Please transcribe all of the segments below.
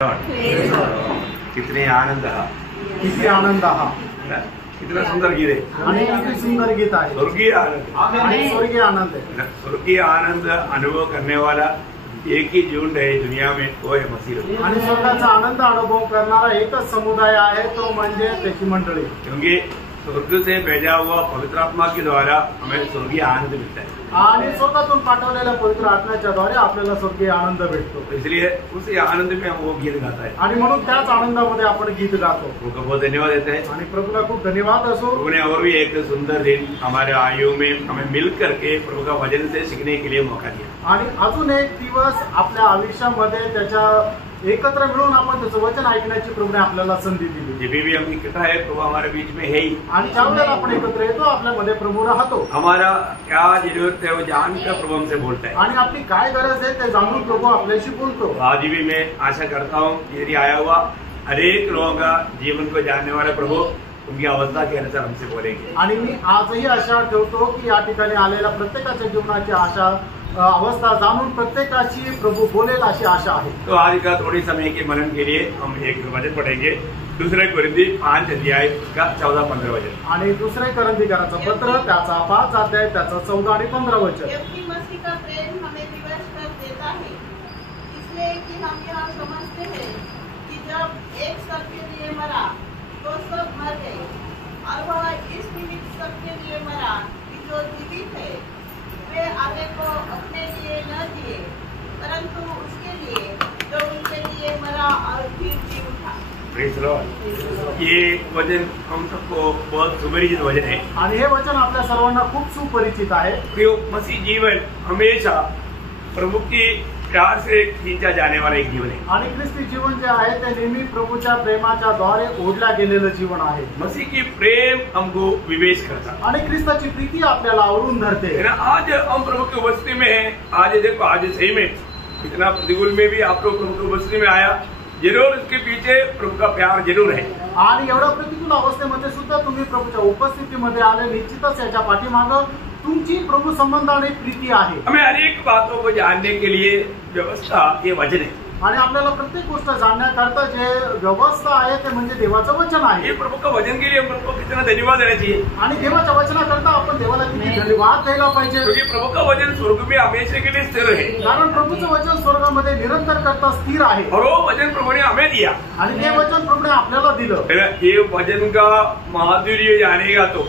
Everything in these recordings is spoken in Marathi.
कितने आनंद किती आनंद हा कितना सुंदर गीत है आणि किती सुंदर गीत आहे स्वर्गीय आनंद आणि स्वर्गीय आनंद आहे स्वर्गीय आनंद अनुभव करने वाला एक ही झुंड है दुनिया में, वो है मसीह। आणि स्वर्गाचा आनंद अनुभव करणारा एकच समुदाय आहे, तो म्हणजे त्याची मंडळी। क्योंकि स्वर्ग से भेजा हुआ पवित्र आत्मा के द्वारा हमें स्वर्गीय आनंद मिलता है आणि स्वर्गातून पाठवलेल्या पवित्र आत्म्याच्या द्वारे आपल्याला स्वर्गीय आनंद भेटतो। इसलिए उसी आनंद में हम वो गीत गाता है आणि म्हणून त्याच आनंदामध्ये आपण गीत गातो। उनको बहुत धन्यवाद देते हैं आणि प्रभूला खूप धन्यवाद असो। प्रभु ने और भी एक सुंदर दिन हमारे आयु में हमें मिल करके प्रभु का वचन से सीखने के लिए मौका दिया। आणि अजून एक दिवस आपल्या आयुष्यामध्ये त्याच्या एकत्र मिळून आपण त्याचं वचन ऐकण्याची प्रभूने आपल्याला संधी दिली। जब भी हम इकट्ठा है प्रभु हमारे बीच में है ही, आणि ज्यावेळेला आपण एकत्र येतो आपल्यामध्ये प्रभू राहतो। हमारा क्या जरूरत है वो जानकर प्रभु हमसे बोलता है आणि आपली काय गरज आहे ते जाणून प्रभू आपल्याशी बोलतो। आज भी मैं आशा करता हूँ यदि आया हुआ हरेक लोगों का जीवन को जानने वाला प्रभु उनकी अवस्था के अनुसार हमसे बोलेंगे। आणि मी आजही आशा ठेवतो की या ठिकाणी आलेल्या प्रत्येकाच्या जीवनाची आशा अवस्था जाणून प्रत्येकाची प्रभू बोलेल अशी आशा आहे। तो आज का थोड़ी समय के मनन के लिए हम एक वचन पढ़ेंगे, दूसरे कोरिन्थी 5 अध्याय का 14-15 वचन। आणि दुसरे करंथीकरांचं पत्र त्याचा 5 अध्याय त्याचा 14 आणि 15 वचन। क्योंकि मसीह का प्रेम हमें विवश कर देता है, इसलिए कि हम यह समझते हैं कि जब एक सबके लिए मरा तो सब मर गए, और वह इस निमित्त सबके लिए मरा कि जो जीवित है वे आगे को अपने लिए न जिए, परंतु उसके लिए जो उनके लिए मरा और फिर जी उठा। Praise Lord. ये वचन हम सबको बहुत सुपरिचित वचन है आणि हे वचन आपल्या सर्वांना खूप सुपरिचित आहे। प्रिय मसीह जीवन हमेशा प्रभु की प्यार से खींचा जाने वाला एक जीवन है। आणि ख्रिस्ती जीवन जे आहे ते नेहमी प्रभूच्या प्रेमाच्या द्वारे ओढल्या गेलेलं जीवन आहे। मसीह की प्रेम हमको विवेश करता आणि ख्रिस्ताची प्रीती आपल्याला आवरून धरते। है ना। आज हम प्रभु की उपस्थिति में हैं। आज देखो आज सही में इतना प्रतिकूल में भी आप लोग प्रभु की उपस्थिति में आया, जरूर इसके पीछे प्रभु का प्यार जरूर है। आणि एवढ्या प्रतिकूल अवस्थेमध्ये सुद्धा तुम्ही प्रभूच्या उपस्थितीमध्ये आले, निश्चितच याच्या पाठीमागं तुमची प्रभु संबंधाने प्रीती आहे। हमें अनेक बातों को जानने के लिए व्यवस्था ये वचन है। आणि आपल्याला प्रत्येक गोष्ट जाणण्याकरता जे व्यवस्था आहे ते म्हणजे देवाचं वचन आहे। ये प्रभु का वचन के लिए हम प्रभु को कितना धन्यवाद देना चाहिए। आणि देवाच्या वचनाकरता आपण देवाला किती धन्यवाद द्यायला पाहिजे, क्योंकि प्रभु का वचन स्वर्ग में हमेशा के लिए स्थिर है कारण प्रभूचं वचन स्वर्गामध्ये निरंतर करता स्थिर आहे। और वो वचन प्रभु ने हमें दिया आणि ते वचन प्रभूने आपल्याला दिलं। है ना। ये वचन का माधुर्य जानेगा तो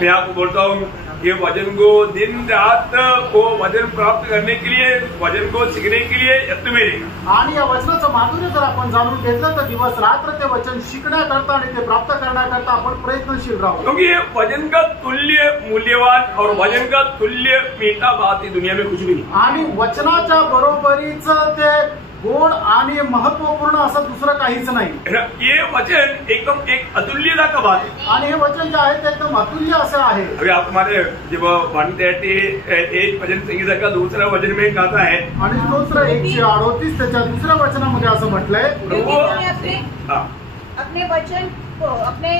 मैं आपको बोलता हूँ ये वचन को दिन रात वो वचन प्राप्त करने के लिए, वचन को सीखने के लिए यत्न में रहेगा। आणि या वचनाचं माधुर्य जर आपण जाणून घेतलं तर दिवस रात्र ते वचन शिकण्याकरता आणि ते प्राप्त करण्याकरता आपण प्रयत्नशील राहू। क्योंकि ये वचन का तुल्य मूल्यवान और वचन का तुल्य मीठा बात दुनिया में कुछ भी नहीं। आणि वचनाच्या बरोबरीचं ते गोड आणि महत्वपूर्ण असं दुसरं काहीच नाही। ये वचन एकदम एक अतुल्यता का बात है। आणि हे वचन जे आहे ते एकदम अतुल्य असं आहे। अभी आप हमारे जब 138 भजन संगीता का दूसरा वचन में गाता है आणि स्तोत्र 138 त्याच्या दुसऱ्या वचनामध्ये असं म्हटलंय, क्योंकि तुमने हाँ अपने वचन को अपने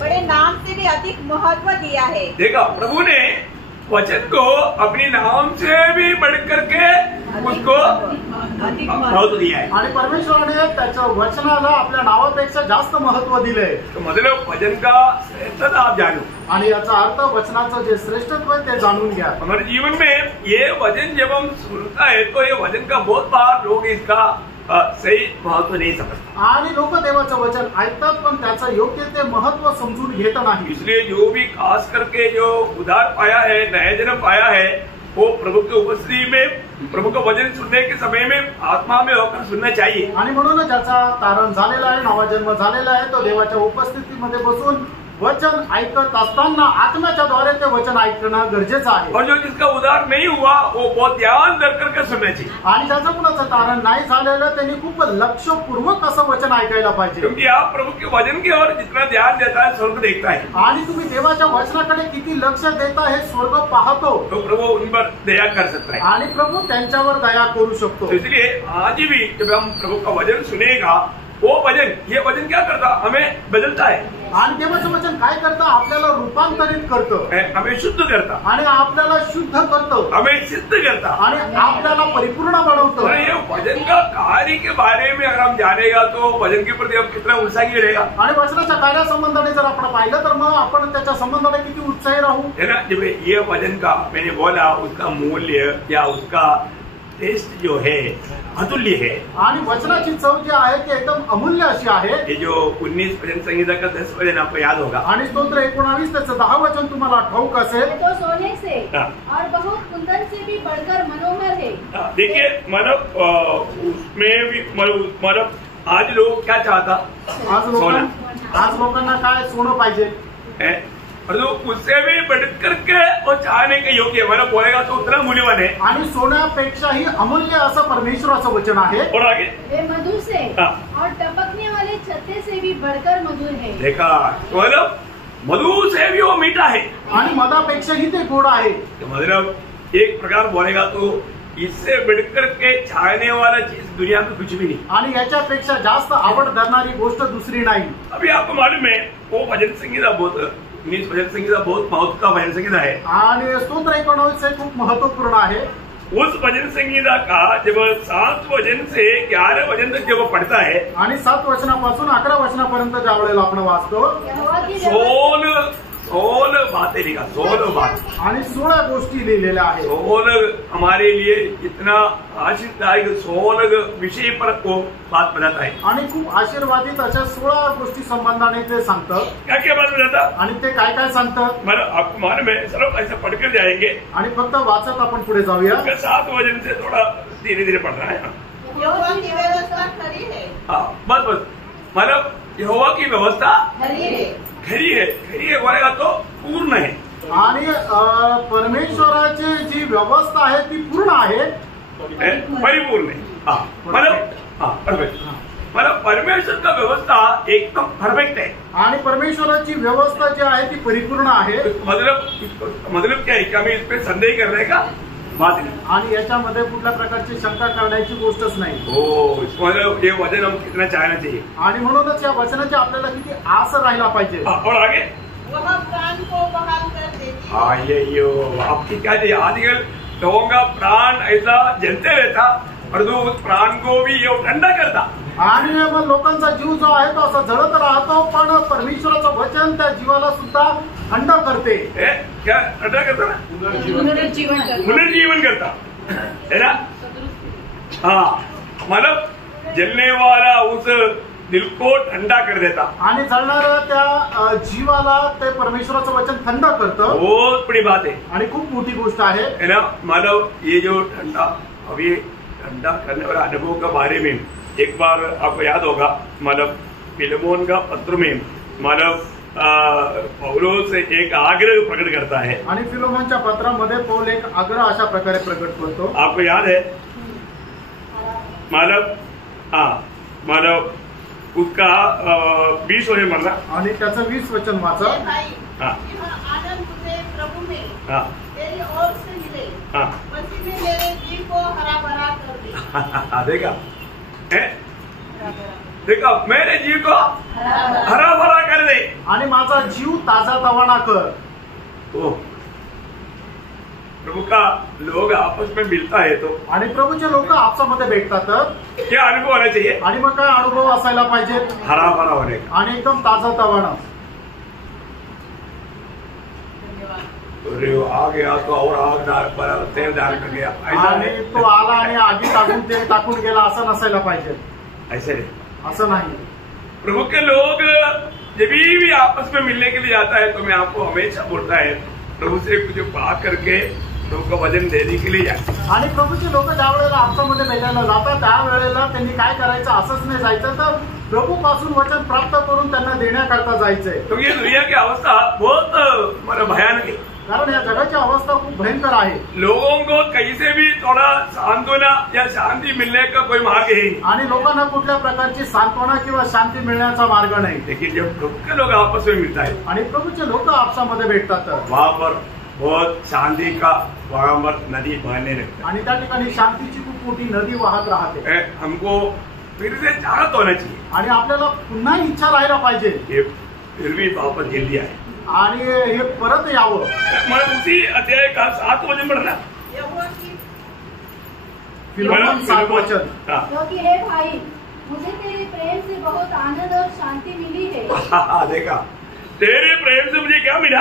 बड़े नाम से भी अधिक महत्व दिया है। देखा प्रभु ने वचन को अपनी नाम से भी बढ़ करके उसको महत्व दिया है। आणि परमेश्वराने त्याच्या वचनाला आपल्या नावापेक्षा जास्त महत्व दिलंय। तो मतलब वचन का श्रेष्ठता आप जानो। आणि याचा अर्थ वचनाचं जे श्रेष्ठत्व आहे ते जाणून घ्या। हमारे जीवन में ये वचन जब हम सुनता है तो ये वचन का बहुत बार लोग इसका सही महत्व नहीं समझते। आणि लोक देवाचं वचन ऐकतात पण त्याचं योग्य ते महत्व समजून घेत नाही। इसलिए जो भी खास करके जो उद्धार पाया है, नया जन्म पाया है, वो प्रभु की उपस्थिति में प्रभु का वचन सुनने के समय में आत्मा में होकर सुनना चाहिए। आणि म्हणून ज्याचा तारण झालेला आहे, नवा जन्म झालेला आहे, तो देवाच्या उपस्थितीमध्ये बसून वचन ऐकत असताना आत्म्याच्या द्वारे ते वचन ऐकणं गरजेचं आहे। और जो जिसका उद्धार नहीं हुआ वो बहुत ध्यान धर करके सुनना चाहिए। आणि ज्याचं कुणाचं तारण नाही झालेलं त्यांनी खूप लक्षपूर्वक असं वचन ऐकायला पाहिजे। क्योंकि आप प्रभु के वचन की ओर जितना ध्यान देता है स्वर्ग देखता है। आणि तुम्ही देवाच्या वचनाकडे किती लक्ष देता हे स्वर्ग पाहतो, तो प्रभु उन पर दया कर सकता है आणि प्रभू त्यांच्यावर दया करू शकतो। तो इसलिए आज भी जब हम प्रभु का वचन सुनेगा वो वचन, ये वचन क्या करता, हमें बदलता है। आणि देवाचं वचन काय करतं? आपल्याला रूपांतरित करतं, हमें शुद्ध करता, आणि आपल्याला शुद्ध करतं, हमें सिद्ध करता, आणि आपल्याला परिपूर्ण बनवतं. ये वचन का कार्य के बारे में अगर हम जानेगा तो वचन के प्रति हम कितना उत्साही रहेगा. आणि वचनाच्या कार्यासंबंधाने जर आपण पाहिलं तर मग आपण त्याच्या संबंधाने किती उत्साही राहू. है ना. जब ये वचन का मैंने बोला उसका मूल्य या उसका टेस्ट जो है अतुल्य है. आणि वचनाची चव जी आहे ती एकदम अमूल्य अशी आहे. ये जो 19 भजन संहिता का 10 भजन आपको याद होगा. आणि स्तोत्र 19 त्याचं 10 वचन तुम्हाला ठाऊक असेल. तो सोने से हाँ. और बहुत कुंदन से भी बढ़कर मनोहर है. देखिए मतलब उसमें भी मतलब आज लोग क्या चाहता? आज लोकांना काय सोनं पाहिजे, और तो उससे भी बढ़ करके और चाहने के योग्य मतलब बोलेगा तो उतना मूल्यवान है. आणि सोन्यापेक्षाही अमूल्य असं परमेश्वराचं वचन आहे. और आगे वे मधुर से हाँ. और टपकने वाले छत्ते से भी बढ़कर मधुर है. देखा मतलब मधु से भी वो मीठा है. आणि मधापेक्षाही ते गोड आहे. मतलब एक प्रकार बोलेगा तो इससे बढ़कर के चाहने वाला चीज दुनिया में कुछ भी नहीं. आणि याच्यापेक्षा जास्त आवड धरणारी गोष्ट दुसरी नाही. अभी आपको मालूम है वो भजन संगीता बहुत 19 भजन संगीता बहुत महत्व का भजन संगीता है. आणि स्तोत्र 19 हे खूप महत्वपूर्ण आहे. उस भजन संगीता का जब 7 वचन से 11 वचन तक जब वो पढ़ता है आणि 7 वचनापासून 11 वचनापर्यंत ज्या वेळेला आपण वाचतो यहोवा की व्यवस्था 16 बातें लिखा. 16 बात आणि 16 गोष्टी लिहिलेल्या आहेत. 16 हमारे लिए इतना आशीर्वादायक 16 विषय पर वो बात बताता है. आणि खूप आशीर्वादित अशा 16 गोष्टी संबंधाने ते सांगतं. क्या क्या बात बताता? आणि ते काय काय सांगतं मतलब आपको मालूम है सब ऐसा पढ़कर जाएंगे. आणि फक्त वाचत आपण पुढे जाऊया. 7 वचन से थोड़ा धीरे धीरे पढ़ना है. यहोवा की व्यवस्था खरी है. हाँ बस मतलब यहोवा की व्यवस्था खरी है. खरी है. खरी है बोलेगा तो पूर्ण है. आणि परमेश्वराची जी व्यवस्था आहे ती पूर्ण आहे, परिपूर्ण है. हाँ मतलब हाँ परफेक्ट. मतलब परमेश्वर का व्यवस्था एकदम परफेक्ट है. आणि परमेश्वराची व्यवस्था जी आहे ती परिपूर्ण आहे. मतलब क्या है कि हमें इस पे संदेह करने का बात नहीं. आणि याच्यामध्ये कुठल्या प्रकारची शंका करण्याची गोष्टच नाही. मतलब ये वचन हम कितना चाहना चाहिए. आणि म्हणूनच या वचनाची आपल्याला किती आस राहायला पाहिजे. और आगे वह प्राण को बहाल कर देती है. हाँ ये आपकी क्या चाहिए. आजकल लोगों का प्राण ऐसा जलते रहता और तो उस प्राण को भी ये ठंडा करता. आणि मग लोकांचा जीव जो आहे तो असा जळत राहतो, पण परमेश्वराचं वचन त्या जीवाला सुद्धा थंड करते. क्या ठंडा करता ना. पुनर्जीवन करता है ना. हाँ मतलब जलने वाला उस दिल को ठंडा कर देता. आणि जळणाऱ्या त्या जीवाला ते परमेश्वराचं वचन थंड करतं. बहुत बड़ी बात है. आणि खूप मोठी गोष्ट आहे. है ना. मतलब ये जो ठंडा अभी ठंडा करने वाला अनुभव के बारे में एक बार आपको याद होगा. मतलब फिलेमोन का पत्र में मतलब पौलोस एक आग्रह प्रकट करता है. आणि फिलोमोनच्या पत्रामध्ये पौल एक आग्रह अशा प्रकारे प्रकट करतो. आपको याद है मतलब हाँ मतलब उसका 20 वचन म्हणला. आणि त्याचं 20 वचन वाचा. हे भाई, हाँ. यह आनंद मुझे प्रभु में हाँ तेरी ओर से मिले. हाँ मसीह ने मेरे जीव को हरा भरा कर दिया. देखा देखा मेरे जीव को हरा भरा कर दे. आणि माझा जीव ताजा तवाना कर. प्रभु का लोग आपस में मिलता है तो आणि प्रभूचे लोक आपसामध्ये भेटतात. क्या अनुभव होना चाहिए. आणि मग काय अनुभव असायला पाहिजे. हरा भरा होने का. आणि एकदम ताजा तवाना. अरे आ गया तो और आग तेल डाल कर गया. आणि तो आला आणि आगी टाकून तेल टाकून गेला असं नसायला पाहिजे. ऐसे नहीं. असं नाही. प्रभु के लोग जब भी आपस में मिलने के लिए जाता है तो मैं आपको हमेशा बोलता है प्रभु से कुछ बात करके प्रभु का वचन देने के लिए जाते. आणि प्रभूचे लोक ज्या वेळेला आपसामध्ये भेटायला जातात त्यावेळेला त्यांनी काय करायचं असंच नाही जायचं तर प्रभू पासून वचन प्राप्त करून त्यांना देण्याकरता जायचंय. तो ये दुनिया की अवस्था बहुत मतलब भयानक है. कारण या जगाची अवस्था खूप भयंकर आहे. लोगों को कहीं से भी थोड़ा सांत्वना या शांति मिलने का कोई मार्ग है. आणि लोकांना कुठल्या प्रकारची सांत्वना किंवा शांती मिळण्याचा मार्ग नाही. लेकिन जब प्रभु के लोग आपस में मिलता है आणि प्रभूचे लोक आपसामध्ये भेटतात वहां पर बहुत शांति का वहां पर नदी बहने लगता है. आणि त्या ठिकाणी शांतीची खूप मोठी नदी वाहत राहते. हमको फिर से चाहत होना चाहिए. आणि आपल्याला पुन्हा इच्छा राहायला पाहिजे. ये फिर भी वापस झेल लिया है। आणि हे परत यावं. मैं उसी अध्याय का 7 वचन पढ़ना। यहोवा की फिलोमन 7 वचन. हाँ। क्योंकि हे भाई, मुझे तेरे प्रेम से बहुत आनंद और शांति मिली है. देखा, तेरे प्रेम से मुझे क्या मिला?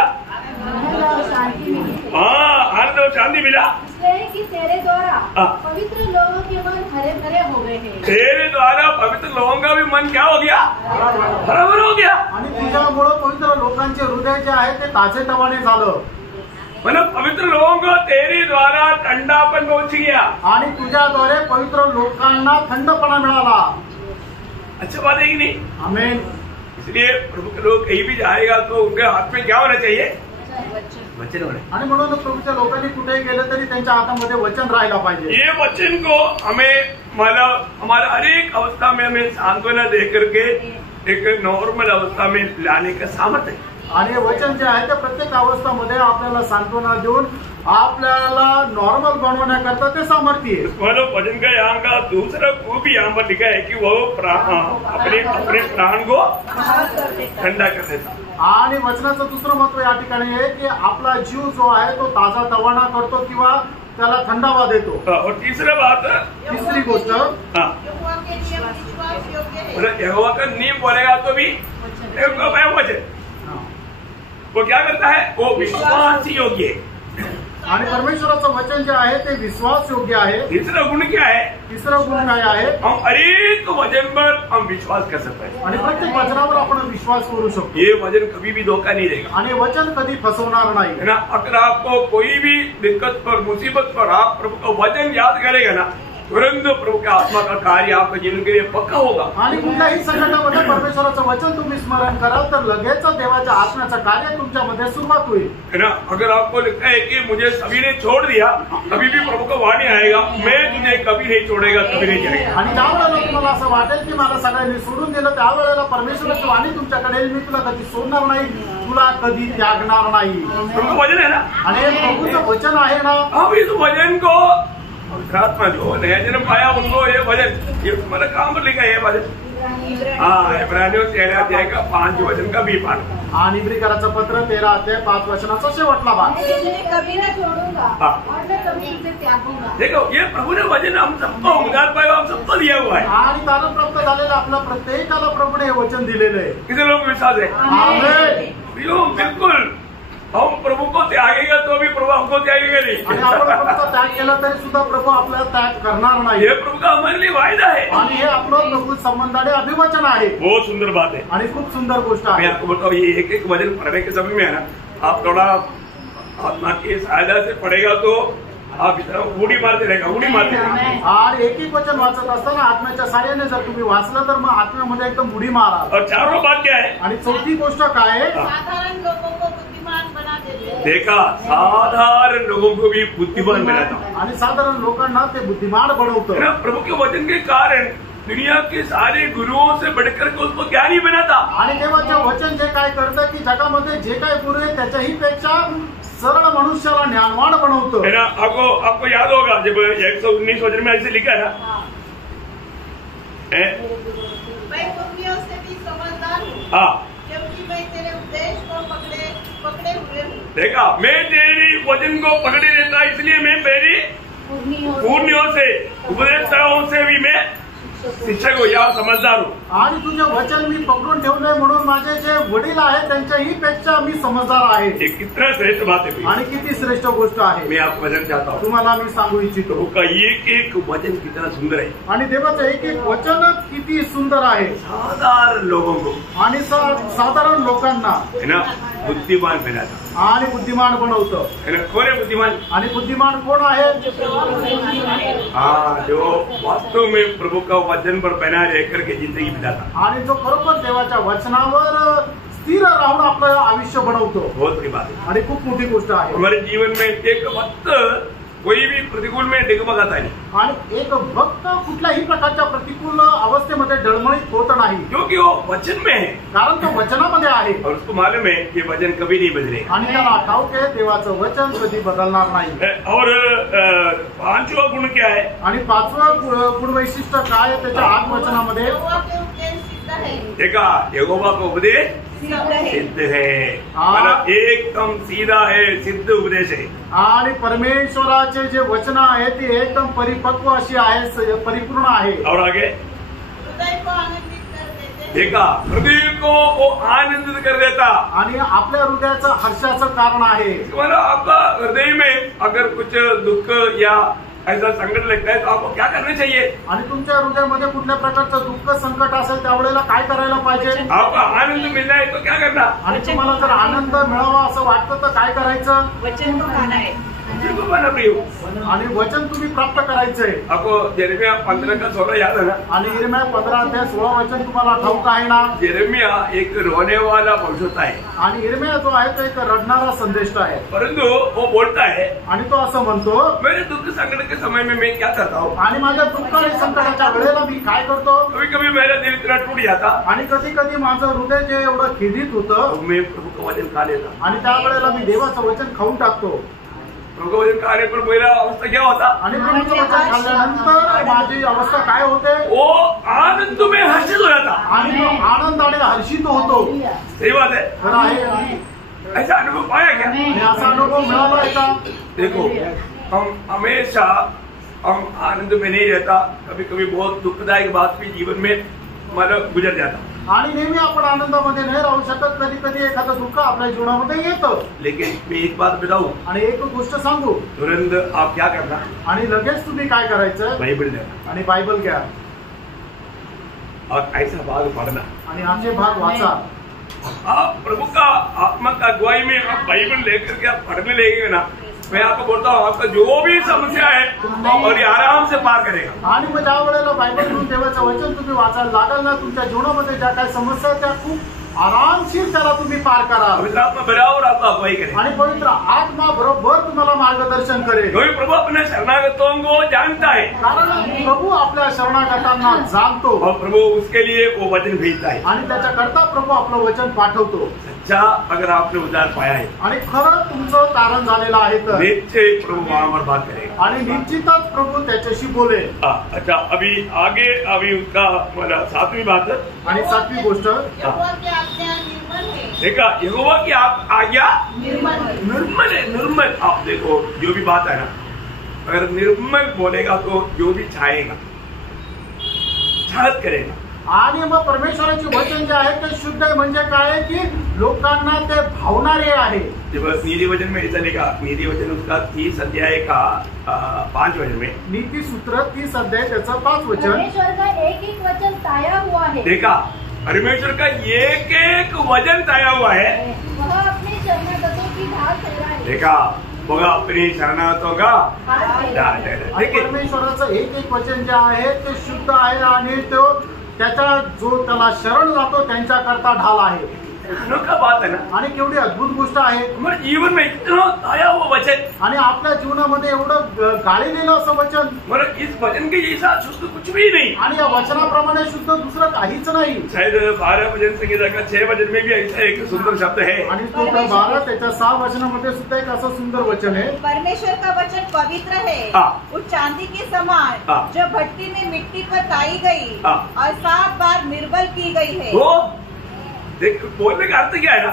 आनंद और शांति मिली है. हाँ, आनंद और शांति मिला। इसलिए कि तेरे द्वारा हाँ। पवित्र लोगों के मन हरे भरे हो गए हैं. तेरे द्वारा पवित्र लोगों का भी मन क्या हो गया? बराबर हो गया। आणि तुझ्यामुळं पवित्र लोकांचे हृदय जे आहे ते ताजेतवाने झालं. मतलब पवित्र लोगों को तेरे द्वारा ठंडापन पहुंच गया। आणि तुझ्याद्वारे पवित्र लोकांना थंडपणा मिळाला. अच्छा बात है कि नहीं? आमेन. इसलिए प्रभु के लोग कहीं भी जाएगा तो उनके हाथ में क्या होना चाहिए? वचन होने. आणि म्हणून प्रभूच्या लोकांनी कुठेही गेलं तरी त्यांच्या हातामध्ये वचन राहायला पाहिजे. ये वचन को हमें मतलब हमारा हर एक अवस्था में हमें सांत्वना दे करके एक नॉर्मल अवस्था में लाने का सामर्थ्य है. आणि हे वचन जे आहे ते प्रत्येक अवस्थामध्ये आपल्याला सांत्वना देऊन आपल्याला नॉर्मल बनवण्याकरता ते सामर्थ्य आहे. मतलब वचन का यहाँ का दूसरा खूबी यहाँ पर लिखा है कि वो अपने अपने प्राण को ठंडा कर देता. आणि वचनाचं दुसरं महत्व या ठिकाणी आहे की आपला जीव जो आहे तो ताजा तवाना करतो किंवा त्याला थंडावा देतो. और तीसरा बात, तिसरी गोष्ट, हाँ, यहोवा के नियम विश्वास योग्य है. मतलब यहोवा का नियम बोलेगा तो भी वचन वो क्या करता है? वो विश्वास योग्य है. आणि परमेश्वराचं वचन जे आहे ते विश्वास योग्य आहे. तीसरा गुण क्या है? तिसरा गुण काय आहे? हम हर एक वचन पर हम विश्वास कर सकते हैं. आणि प्रत्येक वचनावर आपण विश्वास करू शकतो. ये वचन कभी भी धोखा नहीं देगा. आणि वचन कधी फसवणार नाही. है ना? अगर आपको कोई भी दिक्कत पर, मुसीबत पर आप प्रभु का वचन याद करेगा ना, तुरंत प्रभु का आत्मा का कार्य आपके जीवन के लिए पक्का होगा. आणि कुठल्याही संकटामध्ये परमेश्वराचं वचन तुम्ही स्मरण कराल तर लगेच देवाच्या आत्म्याचं कार्य तुमच्यामध्ये सुरुवात होईल. है ना? अगर आपको लगता है कि मुझे सभी ने छोड़ दिया, कभी भी प्रभु का वाणी आएगा, मैं तुझे कभी नहीं छोड़ेगा, कभी नहीं जाएगा. आणि ज्या वेळेला तुम्हाला असं वाटेल की मला सगळ्यांनी सोडून दिलं त्यावेळेला परमेश्वराची वाणी तुमच्याकडे येईल, मी तुला कधी सोडणार नाही, तुला कधी त्यागणार नाही. प्रभु का वचन है ना? आणि हे प्रभूचं वचन आहे ना. अब इस वचन को आत्मा जो नया जन्म पाया उनको ये वचन, ये मतलब कहाँ पर लिखा है ये वचन? हाँ, इब्रानियों 13 अध्याय का 5 वचन का भी पाठ. आणि इब्रिकराचं पत्र 13 अध्याय 5 वचनाचा शेवटला भाग. मैं तुझे कभी न छोड़ूंगा हाँ. और मैं कभी तुझे त्यागूंगा. देखो, ये प्रभु ने वचन हम सबको उद्धार पाया, हम सबको दिया हुआ है. आणि तारण प्राप्त झालेलं आपल्या प्रत्येकाला प्रभूने हे वचन दिलेलं आहे. कितने लोग विश्वास है? आमेन. बिल्कुल. हम प्रभु को त्यागेगा तो भी प्रभु हमको त्यागेगा आणि नहीं. आपण प्रभूचा त्याग केला तरी सुद्धा प्रभू आपल्याला त्याग करणार नाही. ये प्रभु का हमारे लिए वायदा है. आणि हे आपलं प्रभू संबंधाने अभिवचन आहे. बहुत सुंदर बात है. आणि खूप सुंदर गोष्ट मैं आहे. आपको बताऊं, ये एक एक वचन पढ़ने के समय में है ना, आप थोड़ा आत्मा की सहायता से पढ़ेगा तो आप इतना उड़ी मारते रहेगा, उड़ी मारते रहेगा. आणि एक एक वचन वाचत असताना आत्म्याच्या साह्याने जर तुम्ही वाचलं तर मग आत्म्यामध्ये एकदम उडी मारा. और चारों बात क्या है? आणि चौथी गोष्ट काय आहे? साधारण लोगों को बुद्धिमान बना देते हैं. देखा, साधारण लोगों को भी बुद्धिमान बनाता. आणि साधारण लोकांना ते बुद्धिमान बनवतं. ना, प्रभु के वचन के कारण दुनिया के सारे गुरुओं से बढ़कर के उसको ज्ञानी बनाता. आणि देवाचं वचन जे काय करतं की जगामध्ये जे काय गुरु आहे त्याच्याही पेक्षा सरळ मनुष्याला ज्ञानवान बनवतं. है ना? आपको याद होगा जब 119 वचन में ऐसे लिखा है ना, मैं बुद्धियों से भी समझदार हूँ, हाँ, क्योंकि मैं तेरे उपदेश को पकड़े हुए हूँ. देखा, मैं तेरी वचन को पकड़े रहता, इसलिए मैं मेरी पूर्णियों से, उपदेशताओं से भी मैं शिक्षक हो या समझदार हूँ. आणि तुझे वचन मी पकडून ठेवलंय म्हणून माझे जे वडील आहेत त्यांच्याही पेक्षा मी समजदार आहे. ये कितना श्रेष्ठ बात है भाई. आणि किती श्रेष्ठ गोष्ट आहे. मैं आपको वचन चाहता हूँ, तुम्हाला मी सांगू इच्छितो. प्रभु का एक एक वचन कितना सुंदर है. आणि देवाचं एक एक वचन किती सुंदर आहे. साधारण लोगों को, आणि साधारण लोकांना है ना, बुद्धिमान बनाता. आणि बुद्धिमान बनवतं. है ना? कौन है बुद्धिमान? आणि बुद्धिमान कोण आहे? हाँ, जो वास्तव में प्रभु का वचन पर बना रह करके जिंदगी बिताता. आणि जो खरोखर देवाच्या वचनावर स्थिर राहून आपलं आयुष्य बनवतो. बहुत बड़ी बात है. आणि खूप मोठी गोष्ट आहे. हमारे जीवन में एक वक्त कोई भी प्रतिकूल में डगमगाता नहीं, आणि एक भक्त कुठल्याही प्रकारच्या प्रतिकूल अवस्थेमध्ये डळमळीत होत नाही, क्योंकि वो वचन में है कारण तो वचनामध्ये आहे. और उसको मालूम है कि वचन कभी नहीं बदलेगा. आणि त्याला ठाऊक आहे देवाचं वचन कधी बदलणार नाही. और 5वां गुण क्या है? आणि 5वं गुणवैशिष्ट्य काय आहे त्याच्या 8 वचनामध्ये? यहोवा के उपदेश सिद्ध है. देखा, यहोवा का उपदेश सिद्ध है, मतलब एकदम सीधा है, सिद्ध उपदेश है. आणि परमेश्वराचे जे वचन आहे ते एकदम परिपक्व अशी आहे, परिपूर्ण आहे. और आगे हृदय को आनंदित कर देते हैं. देखा, हृदय को वो आनंदित कर देता. आणि आपल्या हृदयाचं हर्षाचं कारण आहे. मतलब आपका हृदय में अगर कुछ दुख या ऐसा संकट लगता है तो आपको क्या करना चाहिए? आणि तुमच्या हृदयामध्ये कुठल्या प्रकारचं दुःख संकट असेल त्यावेळेला काय करायला पाहिजे? आपको आनंद मिलना है तो क्या करना? आणि तुम्हाला जर आनंद मिळावा असं वाटतं तर काय करायचं? वचन को खाना है. देखो बना प्रियो, आणि वचन तुम्ही प्राप्त करायचंय. आपको यिर्मयाह 15:16 याद है ना? आणि यिर्मयाह 15:16 वचन तुम्हाला ठाऊक आहे ना? यिर्मयाह एक रोने वाला मनुष्य होता है, आणि यिर्मयाह जो आहे तो एक रडणारा संदेष्टा आहे. परंतु वो बोलता है आणि तो असं म्हणतो, मेरे दुख संकट के समय में मैं क्या करता हूँ, आणि माझ्या दुःख आणि संकटाच्या वेळेला मी काय करतो? कभी कभी मेरा दिल इतना टूट जाता, आणि कधी कधी माझं हृदय जे एवढं खिदित होतं तो मैं प्रभु का वचन खा लेता. आणि त्यावेळेला मी देवाचं वचन खाऊन टाकतो. प्रभु का वचन खाने पर मेरा अवस्था क्या होता? आणि प्रभूचं वचन खाल्ल्यानंतर माझी अवस्था काय होते? वो आनंद में हर्षित हो जाता. आणि तो आनंदाने हर्षित होतो. सही बात है. खरं आहे. ऐसा अनुभव पाया क्या? आणि असा अनुभव मिळाला आहे का? देखो, हम हमेशा हम आनंद में नहीं रहता, कभी कभी बहुत दुखदायक बात भी जीवन में मतलब गुजर जाता. आणि नेहमी आपण आनंदामध्ये नाही राहू शकत. कधी कधी एखादं दुःख आपल्या जीवनामध्ये येतं. लेकिन मैं एक बात बताऊं, आणि एक गोष्ट सांगू, तुरंत आप क्या करना, आणि लगेच तुम्ही काय करायचं? बाइबल लेना आणि बायबल घ्या और ऐसा भाग पढ़ना. आणि आमचे भाग वाचा. आप प्रभु का आत्मा का अगुवाई में आप बाइबल लेकर के आप पढ़ने लगेंगे ना, मैं आपको बोलता हूँ आपका जो भी समस्या है और ये आराम से पार करेगा. आणि मग ज्या वेळेला बायबल घेऊन देवाचं वचन तुम्ही वाचायला लागाल ना, तुमच्या जीवनामध्ये ज्या काही समस्या आहेत त्या खूप आरामशीर त्याला तुम्ही पार कराल. पवित्र आत्मा बराबर आपका अगुवाई करेगा. आणि पवित्र आत्मा बरोबर तुम्हाला मार्गदर्शन करेल. क्योंकि प्रभु अपने शरणागतों को जानता है कारण प्रभू आपल्या शरणागतांना जाणतो. और प्रभु उसके लिए वो वचन भेजता है. आणि त्याच्याकरता प्रभू आपलं वचन पाठवतो. सच्चा अगर आपने उद्धार पाया है, आणि खरं तुमचं तारण झालेलं आहे तर निश्चय प्रभु वहां पर बात करेगा. आणि निश्चितच प्रभू त्याच्याशी बोलेल. अच्छा, अभी आगे अभी उसका मतलब 7वीं बात है. आणि 7वी गोष्ट, यहोवा की आज्ञा निर्मल है. देखा, यहोवा की आज्ञा निर्मल है. निर्मल है. निर्मल, आप देखो जो भी बात है ना, अगर निर्मल बोलेगा तो जो भी चाहेगा चाहत करेगा. आणि मग परमेश्वराचे वचन जे आहे ते शुद्ध आहे. म्हणजे काय आहे की लोकांना ते भावणारे आहे. बस नीति वचन में ऐसा लिखा, नीति वचन उसका 30 अध्याय का 5 वचन में, नीति सूत्र 30 अध्याय त्याचं 5 वचन. परमेश्वर का एक एक वचन ताया हुआ है. देखा, परमेश्वर का एक एक वचन ताया हुआ है. वह अपने शरणागतों की ढाल ठहराए. देखा, बघा अपनी शरणागतों का हात ठहराए. आणि देखिए, परमेश्वराचं एक एक वचन जे आहे ते शुद्ध आहे आणि तो त्याचा जो त्याला शरण जातो त्यांच्याकरता ढाल आहे. अनोखा बात है ना. आणि केवढी अद्भुत गोष्ट आहे. हमारे जीवन में इतना ताया हुआ वचन, आणि आपल्या जीवनामध्ये एवढं गाळलेलं असं वचन, मतलब इस वचन के जैसा शुद्ध कुछ भी नहीं. आणि या वचनाप्रमाणे शुद्ध दुसरं काहीच नाही. शायद 12 वचन संगीता का 6 वचन में भी ऐसा एक सुंदर शब्द है. आणि स्तोत्र 12 त्याच्या 6 वचनामध्ये सुद्धा एक असं सुंदर वचन आहे. परमेश्वर का वचन पवित्र है. हाँ. वो चांदी के समान हाँ. जो भट्टी में मिट्टी पर ताई गई हाँ. और 7 बार निर्बल की गई है. तो देख, बोलने का अर्थ क्या है ना,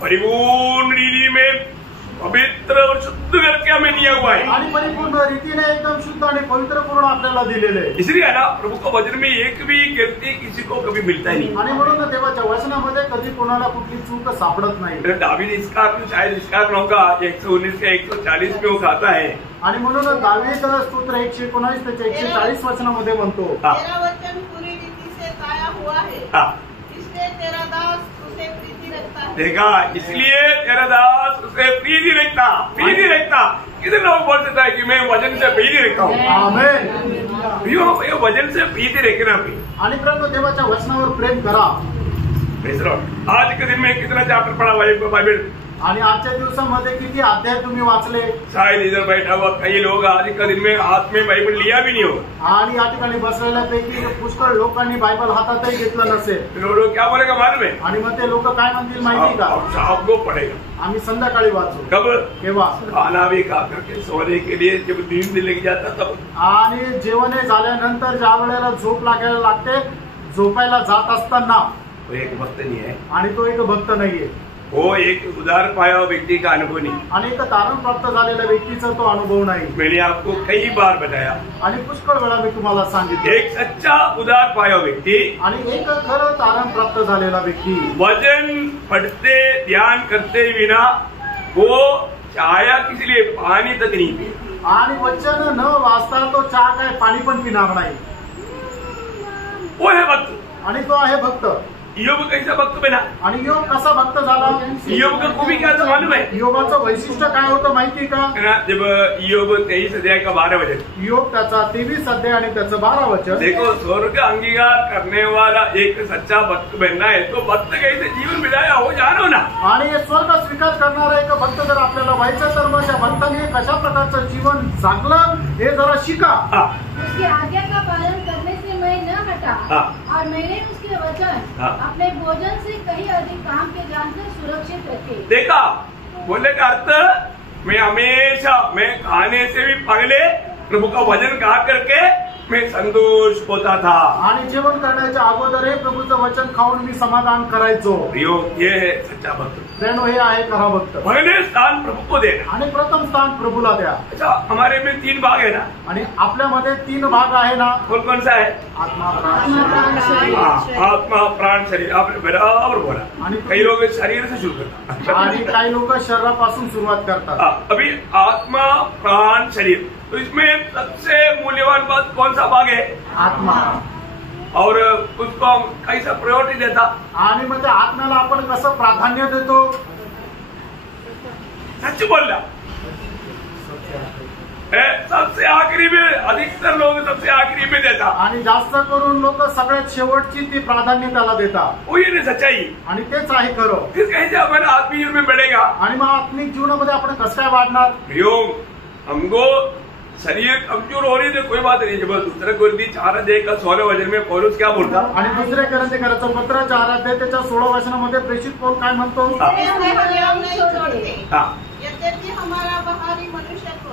परिपूर्ण रीति में पवित्र और शुद्ध करके हमें दिया हुआ है. आणि परिपूर्ण रीतीने एकदम शुद्ध आणि पवित्रपूर्ण आपल्याला दिलेले आहे. इसलिए ना प्रभु का वचन में एक भी गलती किसी को कभी मिलता ही नहीं. आणि म्हणून देवाच्या वचनामध्ये कधी कोणाला कुठली चूक सापडत नाही. दावीद इस कारण शायद इस कारण होगा 119 का 140 में वो खाता है. आणि म्हणून दावीद स्तोत्र 119 त्याच्या 140 वचनामध्ये म्हणतो, तेरा वचन पूरी रीति से ताया हुआ है. हाँ. इसलिए तेरा दास उसे प्रीति रखता है. देखा, इसलिए तेरा दास उसे प्रीति रखता. कितने लोग बोल देता है कि मैं वचन से प्रीति रखता हूँ. आमेन. ये वचन से प्रीति रखना भी. आणि प्रभू देवाच्या वचनावर प्रेम करा. Praise Lord. आज के दिन में कितना चैप्टर पढ़ा हुआ बाइबल. आणि आजच्या दिवसामध्ये किती अध्याय तुम्ही वाचले. शायद इधर बैठा हुआ कई लोग आज के दिन में हाथ में बाइबल लिया भी नहीं होगा. आणि या ठिकाणी बसलेल्यापैकी पुष्कळ लोकांनी बायबल हातातही घेतलं नसेल. लोग क्या बोलेगा मालूम है, आणि मग ते लोक काय म्हणतील माहिती का, शाम को पढ़ेगा. आम्ही संध्याकाळी वाचू. कब? केव्हा? खाना भी खा करके सोने के लिए जब नींद लग जाता तब. आणि जेवण झाल्यानंतर ज्या वेळेला झोप लागायला लागते, झोपायला जात असताना वो एक भक्त नहीं है, आणि तो एक भक्त नाहीये, वो एक उदार पाया हुआ व्यक्ति का अनुभव नहीं। आणि एक तारण प्राप्त झालेल्या व्यक्तीचा तो अनुभव नाही। मैंने आपको कई बार बताया, आणि पुष्कळ वेळा मी तुम्हाला सांगितलं, एक सच्चा उदार पाया हुआ व्यक्ति, आणि एक खरं तारण प्राप्त झालेला व्यक्ती वजन पढ़ते ध्यान करते बिना वो चाया किसी लिए पानी तक नहीं पिए, आणि वचन न वाचता तो चहा काय पाणी पण पिणार नाही, वो है भक्त। आणि तो आहे भक्त। योग कैसा भक्त बना? आणि योग कसा भक्त झाला? योग का खूबी क्या था मालूम है? योगाचं वैशिष्ट्य काय होतं माहिती का? जब योग 23 अध्याय का 12 वचन, योग त्याचा 23 अध्याय आणि त्याचं 12 वचन। देखो, स्वर्ग अंगीकार करने वाला एक सच्चा भक्त बनना है तो भक्त कैसे जीवन बिताया हो जानो ना। आणि स्वर्ग स्वीकार करणारा एक भक्त जर आपल्याला व्हायचं तर मग त्या भक्ताने कशा प्रकारचं जीवन जगलं हे जरा शिका। उसकी आज्ञा का पालन करने से मैं न हटा, और मैंने उसके वचन अपने भोजन से कहीं अधिक काम के जानकर सुरक्षित रखे। देखा, बोलने का अर्थ, मैं हमेशा मैं खाने से भी पहले प्रभु का वचन गा करके मैं संतोष होता था, आणि जेवण करण्याच्या अगोदर हे प्रभूचं वचन खाऊन मी समाधान करायचो। ये है सच्चा भक्त। जैन हे आहे खरा भक्त। पहले स्थान प्रभु को देना, आणि प्रथम स्थान प्रभूला द्या। अच्छा, हमारे में 3 भाग है ना, आणि आपल्यामध्ये 3 भाग आहे ना। कौन सा है? आत्मा, प्राण, शरीर। आत्मा, प्राण, शरीर। आपने बराबर बोला। कई लोग शरीर से शुरू करता, आणि काही लोक शरीरापासून सुरुवात करतात। अभी आत्मा, प्राण, शरीर, तो इसमें सबसे मूल्यवान बात कौन सा भाग है? आत्मा। और उसको हम कैसा प्रायोरिटी देता? आणि मग त्या आत्म्याला आपण कसं प्राधान्य देतो? सच बोलला, सबसे आखिरी में, अधिकतर लोग सबसे आखिरी में देता, आणि जास्त करून लोक सगळ्यात शेवटची ती प्राधान्य त्याला देतात। वही नहीं सच्चाई। आणि तेच आहे खरं। किस कैसे हमारा आत्मीय जीवन में बढ़ेगा? आणि मग आत्मिक जीवनामध्ये आपण कसं काय वाढणार? योग, हमको शरीर कमजोर हो रही थी, कोई बात नहीं। जब दूसरे गुरुदी 4 अध्याय का 16 वचन में पौलुस क्या बोलता? आणि दुसरे करंथीकराचं पत्र 4 अध्याय त्याच्या 16 वचनामध्ये प्रेषित पौल काय म्हणतो? यद्यपि हमारा बाहरी मनुष्यत्व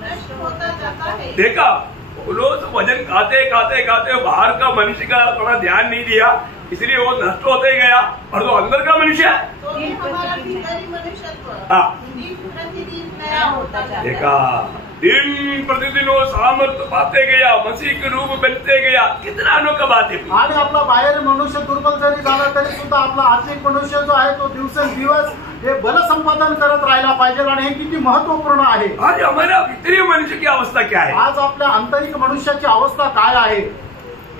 नष्ट होता जाता है। देखा, पौलुस वचन खाते खाते खाते बाहर का मनुष्य का थोड़ा ध्यान नहीं दिया, इसलिए वो नष्ट होते गया। और जो अंदर का मनुष्य है, तो भी हमारा भीतरी मनुष्यत्व दिन प्रतिदिन नया होता जाता है। देखा, दिन प्रतिदिन वो सामर्थ्य पाते गया, मसीह के रूप बनते गया। कितना अनोखा बात है। आणि आपला बाहेर मनुष्य दुर्बल जरी झाला तरी सुद्धा आपला आत्मिक मनुष्य जो आहे तो दिवसेंदिवस हे बल संपादन करत राहिला पाहिजे। आणि हे किती महत्वपूर्ण आहे। आज हमारा भीतरी मनुष्य की अवस्था क्या है? आज आपल्या आंतरिक मनुष्याची अवस्था काय आहे?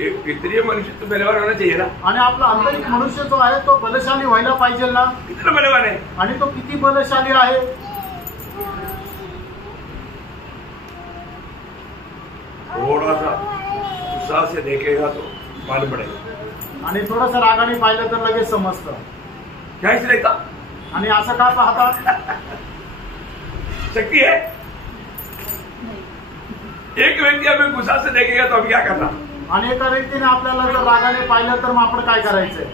एक भीतरी मनुष्य तो बलवान होना चाहिए ना। आणि आपला आंतरिक मनुष्य जो आहे तो बलशाली व्हायला पाहिजे ना। कितना बलवान है? आणि तो किती बलशाली आहे? थोड़ा सा उत्साह से देखेगा तो मालूम पड़ेगा। आणि थोडंसं रागाने पाहिलं तर लगेच समजतं। क्या इसलिए का? आणि असं का पाहता? शक्ती है। एक व्यक्ति हमें गुस्सा से देखेगा तो हम क्या करना? आणि एका व्यक्तीने आपल्याला जर रागाने पाहिलं तर मग आपण काय करायचंय?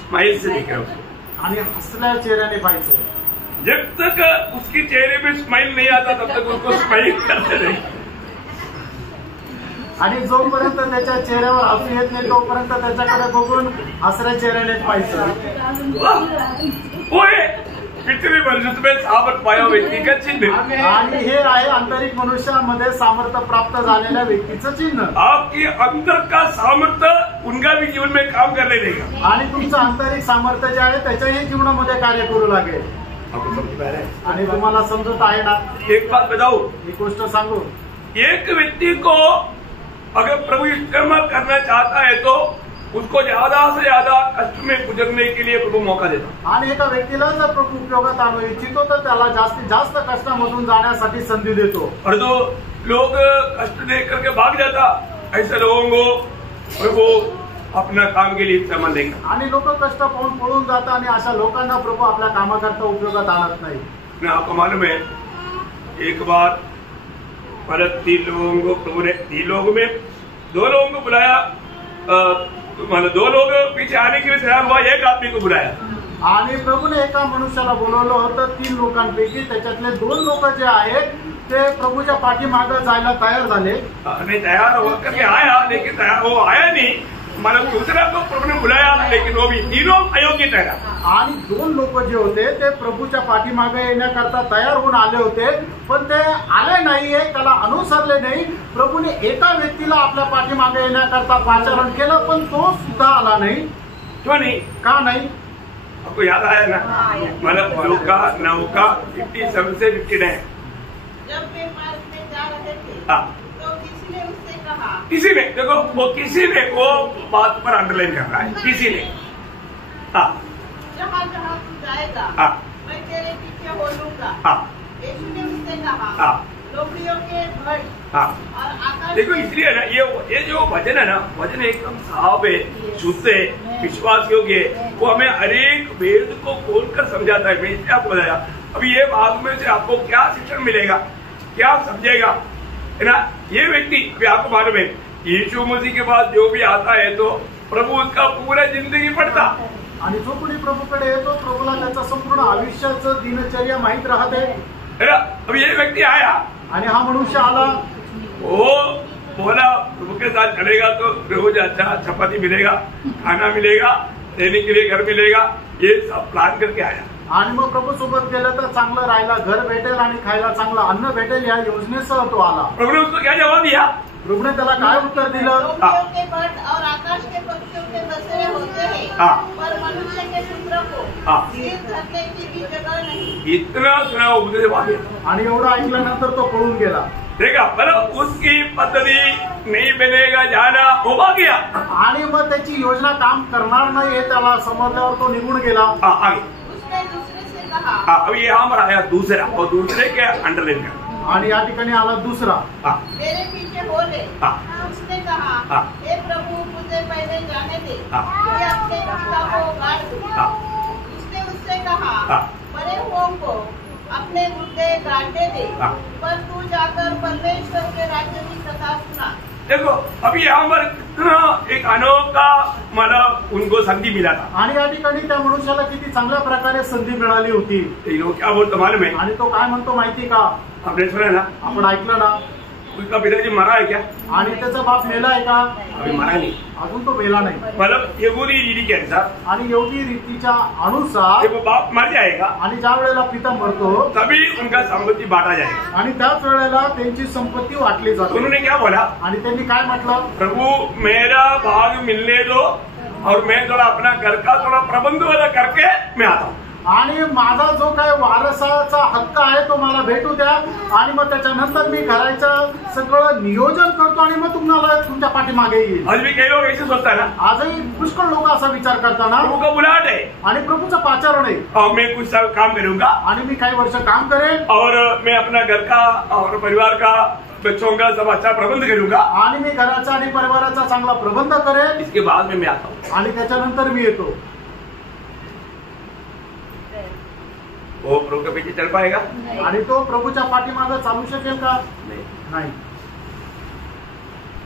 स्माइल से देखेगा उसको, आणि हसल्या चेहऱ्याने पाहिजे। जब तक उसके चेहरे में स्माइल नहीं आता तब तक उसको स्माइल करते रहे। आणि जोपर्यंत त्याच्या चेहऱ्यावर हसू येत नाही तोपर्यंत त्याच्याकडे बघून हसऱ्या चेहऱ्याने पाहिजे। भीतरी मनुष्य में सामर्थ्य पाया व्यक्ति का चिन्ह। आणि हे आहे आंतरिक मनुष्यामध्ये सामर्थ्य प्राप्त झालेल्या व्यक्तीचं चिन्ह। आपके अंदर का सामर्थ्य उनका भी जीवन में काम करने देगा। आणि तुमचं आंतरिक सामर्थ्य जे आहे त्याच्याही जीवनामध्ये कार्य करू लागेल। आपको समझ में आ रहा है? आणि तुम्हाला समजत आहे ना? एक बात बताओ, ही गोष्ट सांगू। एक व्यक्ति को अगर प्रभु कर्म करना चाहता है तो उसको ज्यादा से ज्यादा कष्ट में गुजरने के लिए प्रभु मौका देता। आणि एका व्यक्तीला जर प्रभू उपयोगात आणू इच्छितो तर त्याला जास्तीत जास्त कष्टामधून जाण्यासाठी संधी देतो। और जो लोग कष्ट दे करके भाग जाता, ऐसे लोगों को प्रभु अपना काम के लिए इस्तेमाल नहीं करता। आणि लोक कष्ट पाहून पळून जातात आणि अशा लोकांना प्रभू आपल्या कामाकरता उपयोगात आणत नाही। आपको मालूम है, एक बार परत 3 लोगों को प्रभु ने 3 लोगों में 2 लोगों को बुलाया, मतलब 2 लोग पीछे आने के लिए तैयार हुआ, एक आदमी को बुलाया। आणि प्रभूने एका मनुष्याला बोलवलं होतं 3 लोकांपैकी, त्याच्यातले 2 लोक जे आहेत ते प्रभूच्या पाठीमागे जायला तयार झाले। नहीं तैयार होकर के आया, लेकिन तैयार वो आया नहीं, मतलब दूसरा को प्रभु ने बुलाया, लेकिन वो भी तीनों अयोग्य ठहरा। आणि 2 लोक जे होते ते प्रभूच्या पाठीमागे येण्याकरता तयार होऊन आले होते, पण ते आले नाहीये, त्याला अनुसरले नाही। प्रभूने एका व्यक्तीला आपल्या पाठीमागे येण्याकरता पाचारण केलं, पण तो सुद्धा आला नाही। क्यों नहीं? का नाही? आपको याद आया ना? मतलब लूका 9 का 57 से 59। जब वे मार्ग में जा रहे थे हाँ। तो किसी ने उससे कहा, किसी ने, देखो वो किसी ने वो बात पर अंडरलाइन कर रहा है, किसी ने। हाँ जहाँ जहाँ तू जाएगा हाँ मैं तेरे पीछे हो लूंगा। हाँ यीशु ने उससे कहा, हाँ लोमड़ियों के भय हाँ। और आकाश देखो इसलिए ना ये जो वचन है ना, वचन एकदम साफ है, शुद्ध है, विश्वास योग्य है। वो हमें हर एक वेद को खोलकर समझाता है। मैं इसलिए आपको बताया, अभी ये बात में से आपको क्या शिक्षण मिलेगा, क्या समझेगा, है ना? ये व्यक्ति अभी आपको मालूम है, यीशु मसीह के पास जो भी आता है तो प्रभु उसका पूरा जिंदगी पढ़ता। आणि जो कोणी प्रभूकडे येतो, प्रभूला त्याचा संपूर्ण आयुष्याचं दिनचर्या माहित राहते, है ना? अब ये व्यक्ति आया, आणि हा मनुष्य आला, वो बोला प्रभु के साथ चलेगा तो रोज अच्छा चपाती मिलेगा, खाना मिलेगा, रहने के लिए घर मिलेगा, ये सब प्लान करके आया। आणि मग प्रभू सोबत गेलं तर चांगलं राहायला घर भेटेल आणि खायला चांगलं अन्न भेटेल, या योजनेसह तो आला। प्रभु ने उसको क्या जवाब दिया? प्रभूने त्याला काय उत्तर दिलं? लोमड़ियों के भय और आकाश के पक्षियों के बसेरे होते हैं, हाँ। पर मनुष्य के पुत्र को हाँ। सिर धरने की भी जगह नहीं। इतना सुना उपदेश वाक्य आणि एवढं ऐकल्यानंतर तो पळून गेला। देखा, मतलब उसकी पद्धति नहीं बनेगा जाना, वो भाग गया। आणि मग त्याची योजना काम करणार नाही हे त्याला समजल्यावर तो निघून गेला। हाँ आगे। उसने दूसरे से कहा, हाँ अभी यहाँ पर आया दूसरा, और दूसरे के अंडरलाइन कर। आणि या ठिकाणी आला दुसरा, हाँ मेरे पीछे हो ले। हाँ। उसने कहा, हाँ। हे प्रभु मुझे पहले जाने दे, हाँ। मैं अपने पिता को गाड़ दूं। हाँ उसने उससे कहा, हाँ। मरे हुओं को अपने मुर्दे गाड़ने दे, हाँ। पर तू जाकर परमेश्वर के राज्य की कथा सुना। देखो अभी यहाँ पर कितना एक अनोखा मतलब उनको संधि मिला था। आणि या ठिकाणी त्या मनुष्याला किती चांगल्या प्रकारे संधी मिळाली होती। ये लोग क्या बोलते मालूम है? आणि तो काय म्हणतो माहिती का? आपने सुना ना, आपण ऐकलं ना? उसका पिताजी मरा है क्या? आणि त्याचा बाप मेलाय का? अभी मरा नहीं, अजून तो मेला नाही। मतलब यहूदी रीति के अनुसार आणि यहूदी रीतीच्या अनुसार जब वो बाप मर जाएगा आणि ज्या वेळेला पिता मरतो तभी उनका संपत्ति बांटा जाएगा। आणि त्याच वेळेला त्यांची संपत्ती वाटली जाते। उन्होंने क्या बोला? आणि त्यांनी काय म्हटलं? प्रभु मेरा भाग मिलने दो और मैं थोड़ा अपना घर का थोड़ा प्रबंध वाला करके मैं आता हूँ। आणि माझा जो काय वारसाचा हक्क आहे तो मला भेटू द्या, आणि मग त्याच्यानंतर मी घराचं सगळं नियोजन करतो आणि मग तुम्हाला तुमच्या पाठीमागे येईल। आज भी कई लोग ऐसे सोचता है ना, आजही पुष्कळ लोक असा विचार करताना, प्रभु का बुलाहट है आणि प्रभूचं पाचारण आहे, और मैं कुछ काम करूंगा आणि मी काही वर्ष काम करेन, और मैं अपना घर का और परिवार का बच्चों का सब अच्छा प्रबंध करूंगा, आणि मी घराचा आणि परिवाराचा चांगला प्रबंध करेन, इसके बाद में मैं आता हूँ। आणि त्याच्यानंतर मी येतो। वो प्रभु के पीछे चल पाएगा? आणि तो प्रभूच्या पाठीमागे चालू शकेल का? नाही।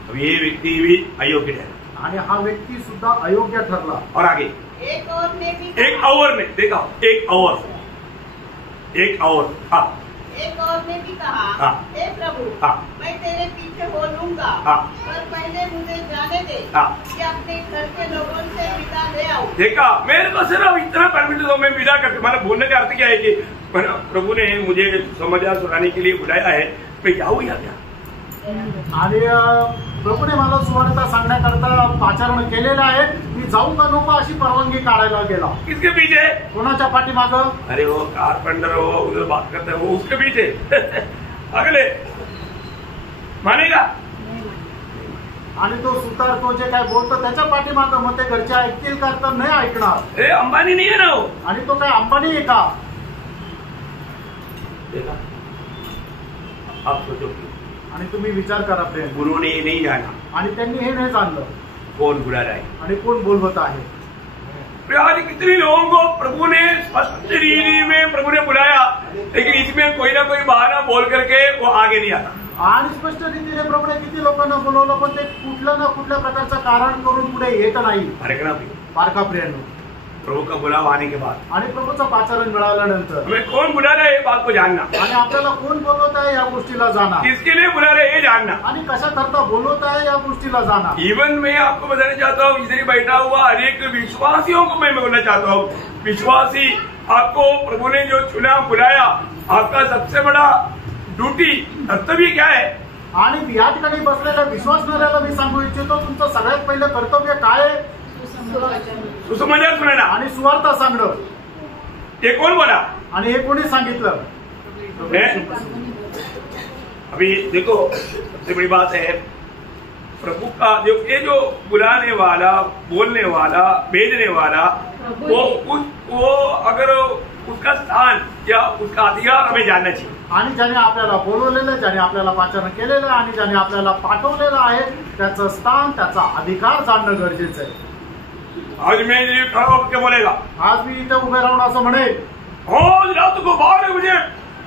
अब ये व्यक्ति भी अयोग्य है। आणि हा व्यक्ती सुद्धा अयोग्य ठरला। और आगे एक और ने भी एक और ने देखा, एक और हाँ एक और ने भी कहा, हाँ। हे प्रभु हाँ। मैं तेरे पीछे हो लूंगा, हाँ। पर पहले मुझे जाने दे हाँ। कि अपने घर के लोगों से विदा ले आऊं। देखा, मेरे को सिर्फ इतना परमिशन दो, मैं विदा करके, मतलब बोलने का अर्थ क्या है कि प्रभु ने मुझे समाचार सुनाने के लिए बुलाया है, मैं जाऊँ या क्या? आणि प्रभूने मला सुवर्णता सांगण्याकरता पाचारण केलेलं आहे, मी जाऊ का नको अशी परवानगी काढायला गेला। किसके पीछे? कोणाच्या पाठीमागं? अरे वो कारपेंटर हो, उधर बात करते हैं, वो उसके पीछे अगले मानेगा? आणि तो सुतार तो जे काय बोलतो त्याच्या पाठीमागं, मग ते घरचे ऐकतील का? तर नाही ऐकणार। ए अंबानी नहीं है ना वो? आणि तो काय अंबानी आहे का? देखा, आप सोचो, आणि तुम्ही विचार करा फ्रेंड, गुरु ने ये नहीं जाना आणि त्यांनी हे नाही जाणलं कौन बुला रहा है, आणि कोण बोलवत आहे। आज कितने लोगों को प्रभु ने स्पष्ट रीति में प्रभु ने बुलाया, लेकिन इसमें कोई ना कोई बहाना बोल करके वो आगे नहीं आता। आणि स्पष्ट रीतीने प्रभूने किती लोकांना बोलवलं, पण ते कुठलं ना कुठल्या प्रकारचं कारण करून पुढे येत नाही। अरे करा बारका फ्रेंड, प्रभु का बुलावा आने के बाद आणि प्रभूचं पाचारण मिळाल्यानंतर हमें कौन बुला रहा है ये बात को जानना, आणि आपल्याला कोण बोलवत आहे या गोष्टीला जाणं, किसके लिए बुला रहे हैं ये जानना। आणि कशा करता बोलवत आहे या गोष्टीला जाणं। इवन मैं आपको बताना चाहता हूँ, इधर बैठा हुआ हर एक विश्वासियों को मैं बोलना चाहता हूँ, विश्वासी आपको प्रभु ने जो चुना बुलाया, आपका सबसे बड़ा ड्यूटी कर्तव्य क्या है? आणि या ठिकाणी बसलेल्या विश्वासणाऱ्याला मी सांगू इच्छितो, तुमचं सगळ्यात पहिलं कर्तव्य काय आहे? सुसमाचार सुनाना आणि सुवार्ता सांगणं। ये कौन बोला? आणि हे कोणी सांगितलं? अभी देखो सबसे बड़ी बात है, प्रभु का ये जो बुलाने वाला, बोलने वाला, भेजने वाला, वो अगर उसका स्थान या उसका अधिकार हमें जानना चाहिए। आणि ज्याने आपल्याला बोलवलेलं, ज्याने आपल्याला पाचारण केलेलं आणि ज्याने आपल्याला पाठवलेलं आहे, त्याचं स्थान, त्याचा अधिकार जाणणं गरजेचं आहे। आज मैं ये खड़ा होकर बोलेगा, आज मी इथे उभे राहून असं म्हणेल, आज रात को 12 बजे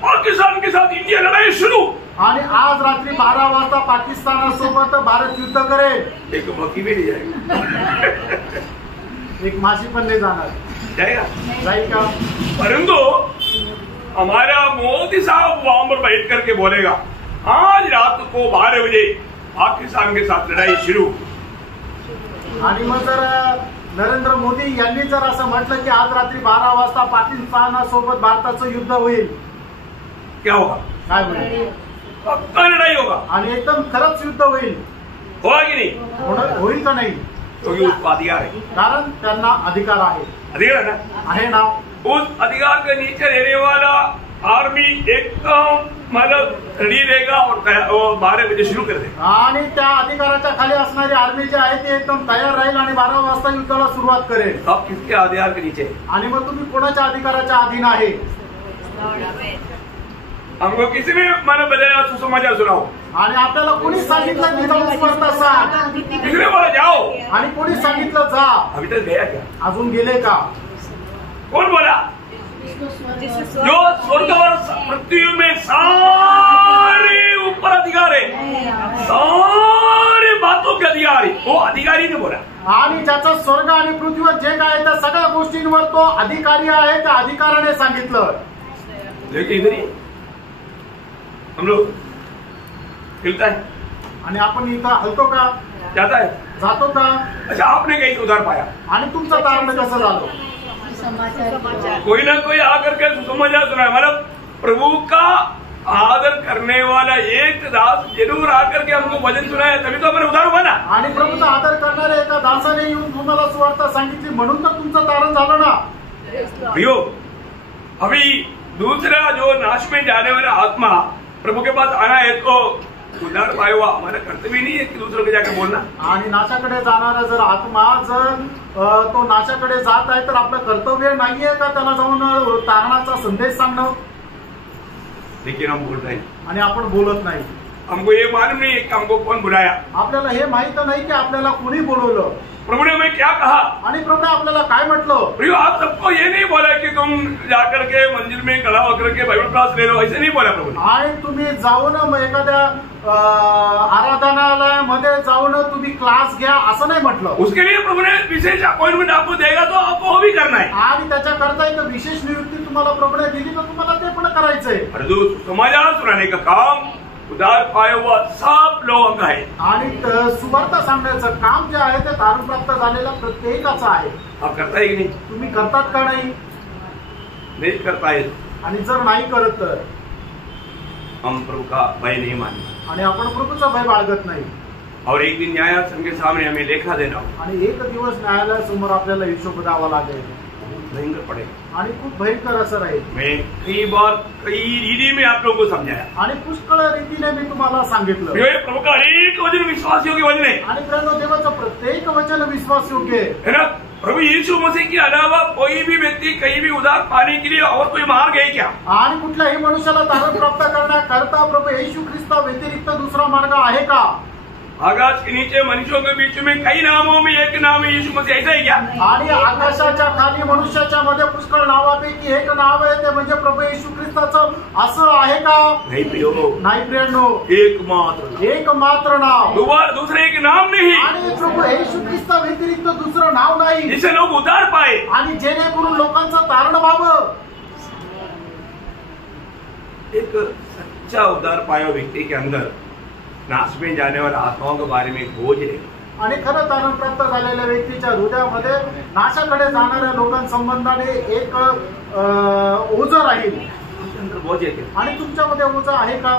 पाकिस्तान के साथ इंडिया लड़ाई शुरू, आणि आज रात्री 12 वाजता पाकिस्तानासोबत भारत युद्ध करेल। एक मक्की भी नहीं जाएगा, एक माशी पण नाही जाणार, जाएगा जाईल का? परंतु हमारा मोदी साहब वहां पर बैठ करके बोलेगा, आज रात को 12 बजे पाकिस्तान के साथ लड़ाई शुरू। आणि मग जर नरेंद्र मोदी यांनी जर असं म्हटलं की आज रात्री 12 वाजता पाकिस्तानासोबत भारताचं युद्ध होईल, क्या होगा? काय होईल? पक्का लड़ाई होगा। आणि एकदम खरंच युद्ध होईल, होगा कि नहीं? होईल का नाही? क्योंकि उसको अधिकार है, कारण त्यांना अधिकार आहे, अधिकार है ना। आहे ना? उस अधिकार के नीचे रहने वाला आर्मी एकदम मतलब रेडी रहेगा और 12 बजे शुरू कर देगा। आणि त्या अधिकाराच्या खाली असणारी आर्मी जी आहे ती एकदम तयार राहील आणि 12 वाजता युद्धाला सुरुवात करेल। सब किसके अधिकार के नीचे? आणि मग तुम्ही कोणाच्या अधिकाराच्या अधीन आहे? हमको किसी भी मैंने बताया सुसमाचार सुनाओ, आणि आपल्याला कोणी सांगितलं की जाऊन स्पर्धा सांग, किसने बोला जाओ? आणि कोणी सांगितलं जा? अभी तक गया क्या? अजून गेले का? कौन बोला? जो स्वर्ग और पृथ्वी में सारे ऊपर अधिकार है, सारे बातों के अधिकारी, वो अधिकारी ने बोला। आणि ज्याचा स्वर्ग आणि पृथ्वीवर जे काय आहे त्या सगळ्या गोष्टींवर तो अधिकारी आहे, त्या अधिकाराने सांगितलं। लेकिन इधर ही हम लोग हिलता है, आणि आपण इथं हलतो का? जाता है, जातो का? अच्छा आपने कहीं उधार पाया, आणि तुमचं तारण कसं झालं? कोई ना कोई आकर के सुसमाचार सुनाया, मतलब प्रभु का आदर करने वाला एक दास जरूर आकर के हमको वचन सुनाया, तभी तो हमारे उधार हुआ ना। आणि प्रभूचा आदर करणाऱ्या एका दासाने येऊन तुम्हाला सुवार्ता सांगितली म्हणून तर तुमचं तारण झालं ना। प्रियो, अभी दूसरा जो नाश में जाने वाला आत्मा प्रभु के पास आना है तो उद्धार पाया हुआ हमारा कर्तव्य नहीं है कि दूसरों को जाकर बोलना। आणि नाशाकडे जाणारा जर आत्मा जर तो नाशाकडे जात आहे तर आपलं कर्तव्य नाहीये का त्याला जाऊन तारणाचा संदेश सांगणं? लेकिन हम बोल रहे हैं, आणि आपण बोलत नाही। हमको ये मालूम नहीं है कि हमको कौन बुलाया, आपल्याला हे माहित नाही की आपल्याला कोणी बोलवलं, प्रभु ने हमें क्या कहा। आणि प्रभू आपल्याला काय म्हटलं? प्रियो, आप सबको ये नहीं बोला कि तुम जाकर के मंदिर में खड़ा होकर के बाइबल क्लास ले लो, ऐसे नहीं बोला प्रभु ने। आणि तुम्ही जाऊन एखाद्या आराधनालयामध्ये जाऊन तुम्ही क्लास घ्या असं नाही म्हटलं। उसके लिए प्रभु ने विशेष अपॉइंटमेंट आपको देगा तो आपको वो भी करना है। आणि त्याच्याकरता एक विशेष नियुक्ती तुम्हाला प्रभूने दिली तर तुम्हाला ते पण करायचंय। समाचार सुनाने का काम उद्धार पाया हुआ सब लोगों का है, आणि सुवार्ता सांगण्याचं काम जे आहे ते तारण प्राप्त झालेल्या प्रत्येकाचं आहे। आप करता है कि नहीं? तुम्ही करतात का नाही? नहीं करता है, आणि जर नाही करत तर हम प्रभु का भय नहीं मानेंगे आणि आपण प्रभूचा भय बाळगत नाही। और एक दिन न्यायासन के सामने हमें लेखा देना हो, आणि एक दिवस न्यायालयासमोर आपल्याला हिशोब द्यावा लागेल, भयंकर पड़ेगा। आणि खूप भयंकर असं राहील। मैं कई बार कई रीति में आप लोगों को समझाया, आणि पुष्कळ रीतीने मी तुम्हाला सांगितलं। प्रभु का अनेक वचन विश्वासियों के वचन है, आणि प्रेम देवाचं प्रत्येक वचन विश्वास योग्य है ना। प्रभु यीशु मसीह के अलावा कोई भी व्यक्ति कहीं भी उद्धार पाने के लिए और कोई मार्ग है क्या? आणि कुठल्याही मनुष्याला तारण प्राप्त करण्याकरता प्रभू येशू ख्रिस्ता व्यतिरिक्त दुसरा मार्ग आहे का? आकाश के नीचे मनुष्यों के बीच में कई नामों में एक नाम है यीशु मसीह, ऐसा है क्या? आणि आकाशाच्या खाली मनुष्याच्या मध्ये पुष्कळ नावापैकी एक नाव आहे ते म्हणजे प्रभू येशू ख्रिस्ताचं, असं आहे का? नहीं प्रियो, नाही प्रियांनो, एकमात्र नाव, दूसरे एक नाम नहीं, आणि प्रभू येशू ख्रिस्ता व्यतिरिक्त दुसरं नाव नाही, जिसे लोग उद्धार पाए, आणि जेणेकरून लोकांचं तारण व्हावं. एक सच्चा उद्धार पाया व्यक्ति के अंदर नाश में जाने वाले आत्माओं के बारे में बोझ है. आणि खरं तारण प्राप्त झालेल्या व्यक्तीच्या हृदयामध्ये नाशाकडे जाणाऱ्या लोकांसंबंधाने एक ओझं राहील. बोझ है. आणि तुमच्यामध्ये ओझं आहे का?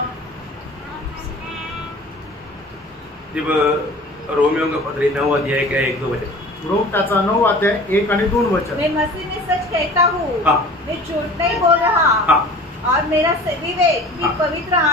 जब रोमियो का पत्री 9 अध्याय का 1-2 वचन, रोम त्याचा 9 अध्याय 1 आणि 2 वचन. मैं मसीह में सच कहता हूँ, हाँ. मैं झूठ नहीं बोल रहा, हाँ. और मेरा विवेक भी हाँ. पवित्र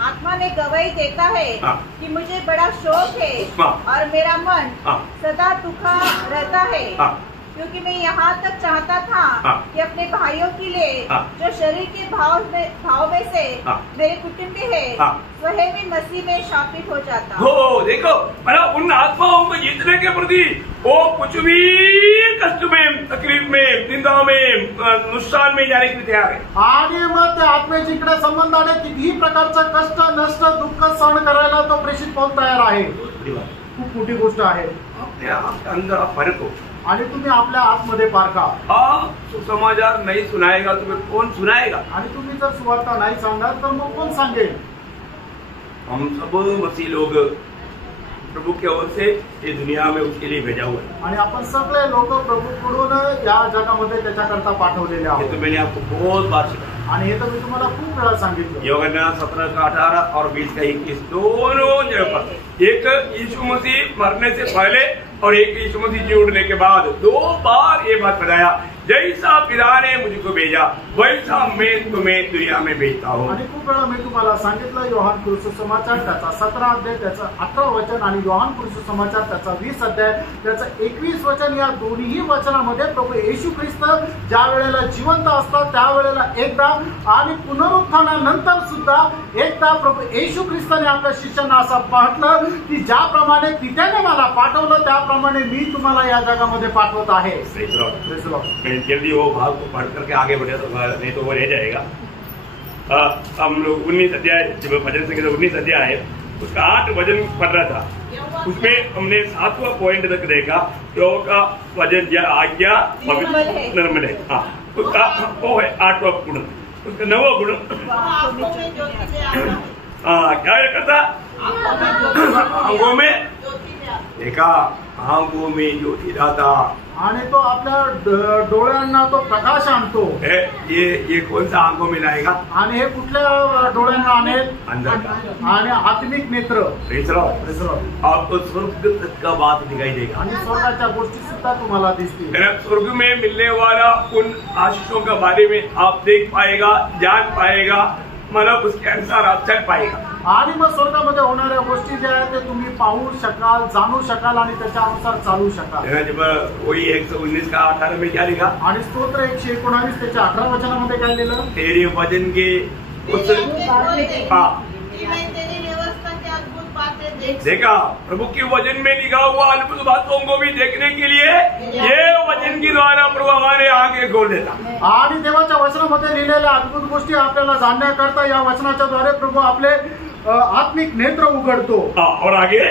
आत्मा में गवाही देता है हाँ. कि मुझे बड़ा शौक है, हाँ. और मेरा मन हाँ. सदा दुखा रहता है, हाँ. क्योंकि मैं यहाँ तक चाहता था हाँ. कि अपने भाइयों के लिए हाँ. जो शरीर के भाव में से हाँ. मेरे कुटुंबी है, हाँ. स्वयं भी मसीह में शापित हो जाता. हो देखो, मतलब उन आत्माओं को जीतने के प्रति वो कुछ भी कष्ट में, तकलीफ में, निंदा में, नुकसान में जाने के लिए तैयार है. आणि मग त्या आत्म्याच्या इकडे संबंधाने कितीही प्रकारचं कष्ट, नष्ट, दुःख सहन करायला तो प्रेषित पाऊल तयार आहे. खूप मोठी गोष्ट आहे. अपने आप के अंदर आप फर्क हो. आणि तुम्ही आपल्या आतमध्ये पारखा. आप सुसमाचार नहीं सुनाएगा तुम्हें कौन सुनाएगा? आणि तुम्ही जर सुवार्ता नाही सांगणार तर मग कोण सांगेल? हम सब मसीह लोग प्रभु की ओर से ये दुनिया में उसके लिए भेजा हुआ है. आणि आपण सगळे लोक प्रभूकडून या जगामध्ये त्याच्याकरता पाठवलेले ये आहोत. तो मैंने आपको बहुत बार सिखाया. आणि हे तर मी तुम्हाला खूप वेळा सांगितलं. यूहन्ना 17:18 और 20:21 दोनों जगह पर एक यीशु मसीह मरने से पहले और एक यीशु मसीह जी उठने के बाद 2 बार ये बात बताया, जैसा पिता ने मुझको भेजा वैसा मैं तुम्हें दुनिया में भेजता हूँ. आणि खूप वेळा मी तुम्हाला सांगितलं, योहान सुसमाचार त्याचा 17 अध्याय त्याचं 18 वचन आणि योहान सुसमाचार त्याचा 20 अध्याय त्याचं 21 वचन, या दोन्ही वचनामध्ये प्रभू येशू ख्रिस्त ज्या वेळेला जिवंत असतात त्यावेळेला एकदा आणि पुनरुत्थानानंतर सुद्धा एकदा प्रभू येशू ख्रिस्ताने आपल्या शिष्यांना असं म्हटलं की ज्याप्रमाणे पित्याने मला पाठवलं त्याप्रमाणे मी तुम्हाला या जगामध्ये पाठवत आहे. जल्दी वो भाग को पढ़ करके आगे बढ़े तो नहीं तो वो रह जाएगा. हम लोग 19 अध्याय, जब भजन संगीत 19 अध्याय है उसका 8 वचन पढ़ रहा था. उसमें हमने 7वां पॉइंट तक देखा, यो का वचन या आज्ञा निर्मल है. हाँ, उसका वो है 8वां गुण. उसका 9वां गुण क्या करता? आंखों में देखा, आंखों में ज्योति लाता. आणि तो आपल्या डोळ्यांना तो प्रकाश आणतो. ये कौन सा आंखों में लाएगा? आणि हे कुठल्या डोळ्यांना आणेल? अंदर का. आणि आत्मिक नेत्र. आपको स्वर्ग तक का बात दिखाई देगा. आणि स्वर्गाच्या गोष्टी सुद्धा तुम्हाला दिसतील. स्वर्ग में मिलने वाला उन आशीषों के बारे में आप देख पाएगा, जान पाएगा, मतलब उसके अनुसार आप चल पाएगा. आणि मग स्वर्गामध्ये होणाऱ्या गोष्टी ज्या आहेत ते तुम्ही पाहू शकाल, जाणू शकाल आणि त्याच्यानुसार चालू शकाल. जब वही 119 का 18 में क्या लिखा? आणि स्तोत्र 119 त्याच्या 18 वचनामध्ये काय लिहिलं? तेरे वचन के देखा, प्रभु के वचन में लिखा हुआ अद्भुत बातों को भी देखने के लिए ये वचन के द्वारा प्रभु हमारे आंखें खोल देता. आणि देवाच्या वचनामध्ये लिहिलेल्या अद्भुत गोष्टी आपल्याला जाणण्याकरता या वचनाच्या द्वारे प्रभू आपले आत्मिक नेत्र उघडतो. और आगे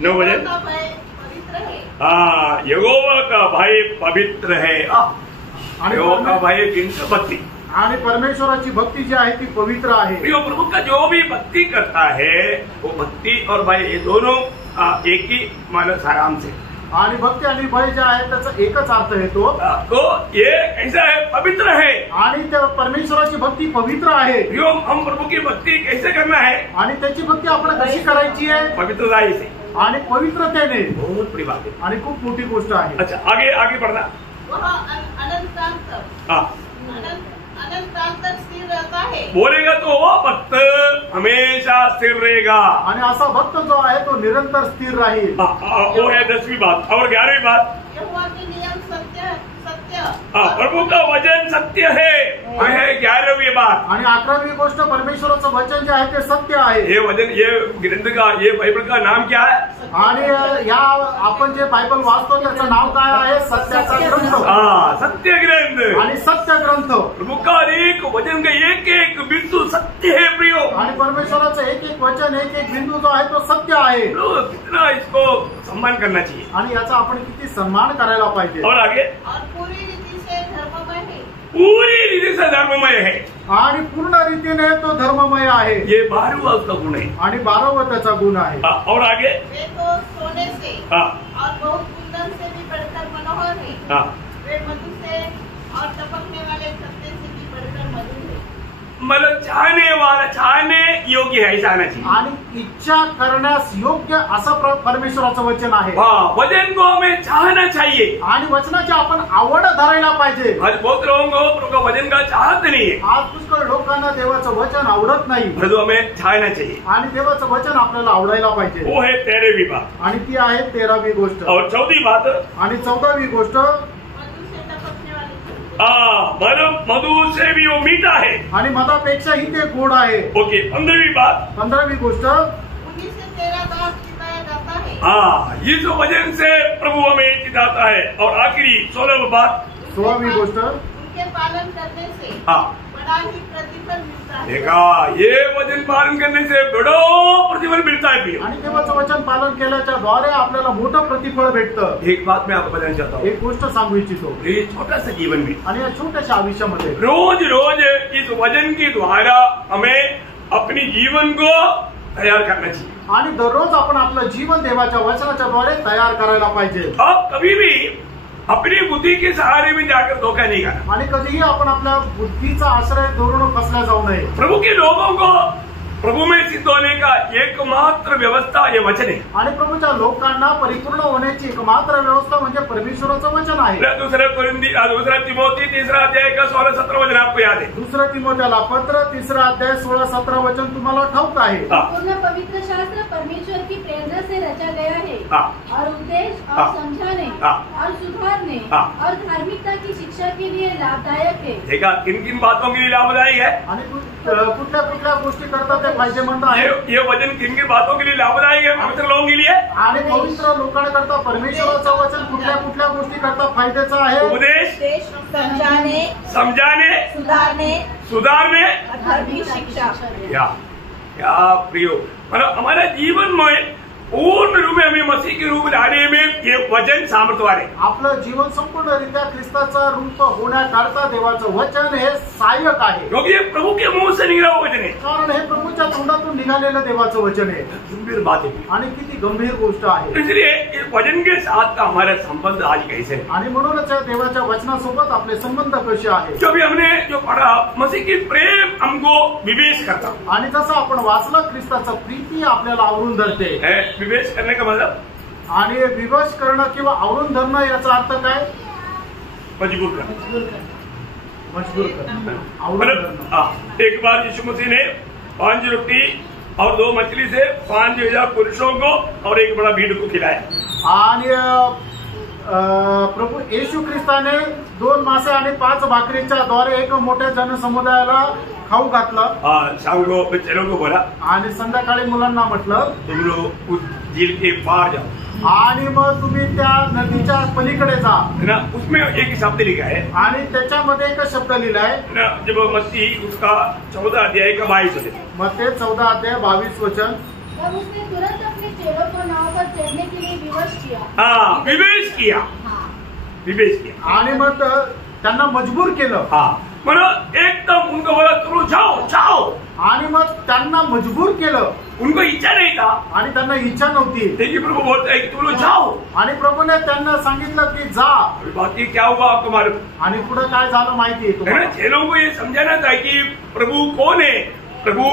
9 वचन, हाँ, यहोवा का भय पवित्र है. यहोवा का भय किंतु भक्ति. आणि परमेश्वराची भक्ती जी आहे ती पवित्र आहे. प्रभु का जो भी भक्ति करता है वो भक्ति और भय ये दोनों एक ही मानव सारांश है. आणि भक्ती आणि भय जे आहे त्याचा एकच अर्थ येतो. तो ये कैसा है? पवित्र है. आणि त्या परमेश्वराची भक्ती पवित्र आहे. हम प्रभु की भक्ति कैसे करना है? आणि त्याची भक्ती आपण कशी करायची आहे? पवित्रता से आणि पवित्रतेने. बहुत बड़ी बात है आणि खूप मोठी गोष्ट आहे. अच्छा, आगे आगे बढ़ना. स्थिर रहता है. बोलेगा तो वो भक्त हमेशा स्थिर रहेगा. आणि असा भक्त जो आहे तो निरंतर स्थिर राहील. वो है 10वीं बात. और 11वीं बात, यहोवा के नियम सत्य प्रभु का वचन सत्य है, वह है 11वीं बात। आणि 11वी गोष्ट परमेश्वराचं वचन जे आहे ते सत्य आहे। ये वचन, ये ग्रंथ का, ये बाइबल का नाम क्या है? आणि या आपण जे बायबल वाचतो त्याचं नाव काय आहे? सत्याचा ग्रंथ। सत्य ग्रंथ आणि सत्य ग्रंथ। प्रभु का एक वचन का एक एक बिंदु सत्य है प्रियो। आणि परमेश्वराचं एक एक वचन, एक एक बिंदू जो आहे तो सत्य आहे। कितना इसको सम्मान करना चाहिए आणि याचा आपण किती सन्मान करायला पाहिजे। और आगे, और पूरी रीति से धर्ममय है। पूरी रीति से धर्ममय है, आणि पूर्ण रीतीने तो धर्ममय आहे। ये 12वां उसका गुण है। आणि 12वां त्याचा गुण आहे। और आगे, वे तो सोने से और बहुत कुंदन से भी बढ़कर मनोहर है। वे मधु से और टपकने वाले छत्ते से भी बढ़कर मधुर है। मतलब चाहने योग्य है, ऐसा आना चाहिए। आणि इच्छा करण्यास योग्य असं परमेश्वराचं वचन आहे। वचन को हमें चाहना चाहिए। आणि वचनाची आपण आवड धरायला पाहिजे। आज बहुत लोगों को प्रभु का वचन का चाहत नहीं है। आज पुष्कळ लोकांना देवाचं वचन आवडत नाही, परंतु हमें चाहना चाहिए। आणि देवाचं वचन आपल्याला आवडायला पाहिजे। वो है 13वीं बात। आणि ती आहे 13वी गोष्ट। और 14वीं बात, आणि 14वी गोष्ट, मधु से भी वो मीठा है, आणि मधापेक्षाही ते गोड आहे। ओके। 15वीं बात, 15वी गोष्ट, उन्हीं से तेरा दास चिताया जाता है। इस वचन से प्रभु हमें चिताता है। और आखिरी 16वीं बात, 16वी गोष्ट, उनके पालन करने से बड़ा ही प्रतिफल मिलता है। देखा, ये वचन पालन करने से बड़ा प्रतिफल मिलता है। आणि देवाचं वचन पालन केल्याच्या द्वारे आपल्याला मोठं प्रतिफळ भेटतं। एक बात मैं आपको बताना चाहता हूँ, एक गोष्ट सांगू इच्छितो। ये छोटा सा जीवन में, आणि या छोट्याशा आयुष्यामध्ये रोज रोज इस वचन के द्वारा हमें अपनी जीवन को तैयार करना चाहिए। आणि दररोज आपण आपलं जीवन देवाच्या वचनाच्या द्वारे तयार करायला पाहिजे। अब कभी भी अपनी बुद्धि के सहारे में जाकर धोखा नहीं खाना। आणि कधीही आपण आपल्या बुद्धीचा आश्रय धरून फसल्या जाऊ नये। प्रभु के लोगों को प्रभु में सिद्ध होने का एकमात्र व्यवस्था ये वचन है। आणि प्रभूच्या लोकांना परिपूर्ण होण्याची एकमात्र व्यवस्था म्हणजे परमेश्वराचं वचन आहे। दूसरा तिमोथी 3रा अध्याय का 16-17 वचन आपको याद है? 2 तिमोथेला पत्र 3रा अध्याय 16-17 वचन तुम्हाला ठाऊक आहे। पूर्ण पवित्र शास्त्र परमेश्वर की प्रेरणा से रचा गया है और उपदेश और समझाने और सुधारने और धार्मिकता की शिक्षा के लिए लाभदायक है। देखा, किन किन बातों के लिए लाभदायक है? आणि कुठल्या कुठल्या गोष्टी करतात ते फायदेमंद आहे। ये वचन किन किन बातों के लिए लाभदायक है? पवित्र लोगों के लिए। आणि पवित्र लोकांकरता परमेश्वराचं वचन कुठल्या कुठल्या गोष्टी करता फायद्याचं आहे? उपदेश, समझाने, सुधारने, धार्मिक शिक्षा। क्या प्रियो, मतलब हमारा जीवन में पूर्ण रूप में हमें मसीह के रूप लाने में ये वचन सामर्थ्यवान है। आपलं जीवन संपूर्णरित्या ख्रिस्ताचं रूप होण्याकरता देवाचं वचन हे सहाय्यक आहे। क्योंकि ये प्रभु के मुंह से निकला हुआ वचन है। कारण हे प्रभूच्या तोंडातून निघालेलं देवाचं वचन आहे। गंभीर बात है आणि किती गंभीर गोष्ट आहे। इसलिए इस वचन के साथ का हमारा संबंध आज कैसे है? आणि म्हणूनच या देवाच्या वचनासोबत आपले संबंध कसे आहेत? जो भी हमने जो पढ़ा, मसीह की प्रेम हमको विवेश करता। आणि जसं आपण वाचलं, ख्रिस्ताचं प्रीती आपल्याला आवरून धरते। विवेश करने का मतलब, आणि विवश करणं किंवा आवरून धरणं याचा अर्थ काय? मजबूर करना, मजबूर करणं, आवरून धरणं। मतलब एक बार यीशु मसीह ने 5 रोटी और 2 मछली से 5000 पुरुषों को और एक बड़ा भीड़ को खिलाया। आणि प्रभू येशू ख्रिस्ताने 2 मासे आणि 5 भाकरीच्या द्वारे एक मोठ्या जनसमुदायाला खाऊ घातलं। शाम को बच्चों को बोला, आणि संध्याकाळी मुलांना म्हटलं, तुम लोग उस झील के पार जाओ। आणि मग तुम्ही त्या नदीच्या पलीकडे जा। ना, उसमें एक शब्द लिखा है, आणि त्याच्यामध्ये एक शब्द लिहिलाय ना, जब मत्ती उसका 14 अध्याय का 22 वचन, मत्ती 14 अध्याय 22 वचन। तब उसने तुरंत अपने चेलों को नाव पर चढ़ने के लिए विवश किया। विवेश किया। आणि मग त्यांना मजबूर केलं। मतलब एकदम उनको बोला, तुम जाओ। आणि मग त्यांना मजबूर केलं। उनको इच्छा नहीं था, आणि त्यांना इच्छा नव्हती। लेकिन प्रभु बोलते हैं तुम लोग जाओ। आणि प्रभूने त्यांना सांगितलं की जा। बाकी क्या हुआ आपको मालूम? आणि पुढे काय झालं माहिती आहे तुम्हाला? चेलों को ये समझाना था कि प्रभु कौन है। प्रभु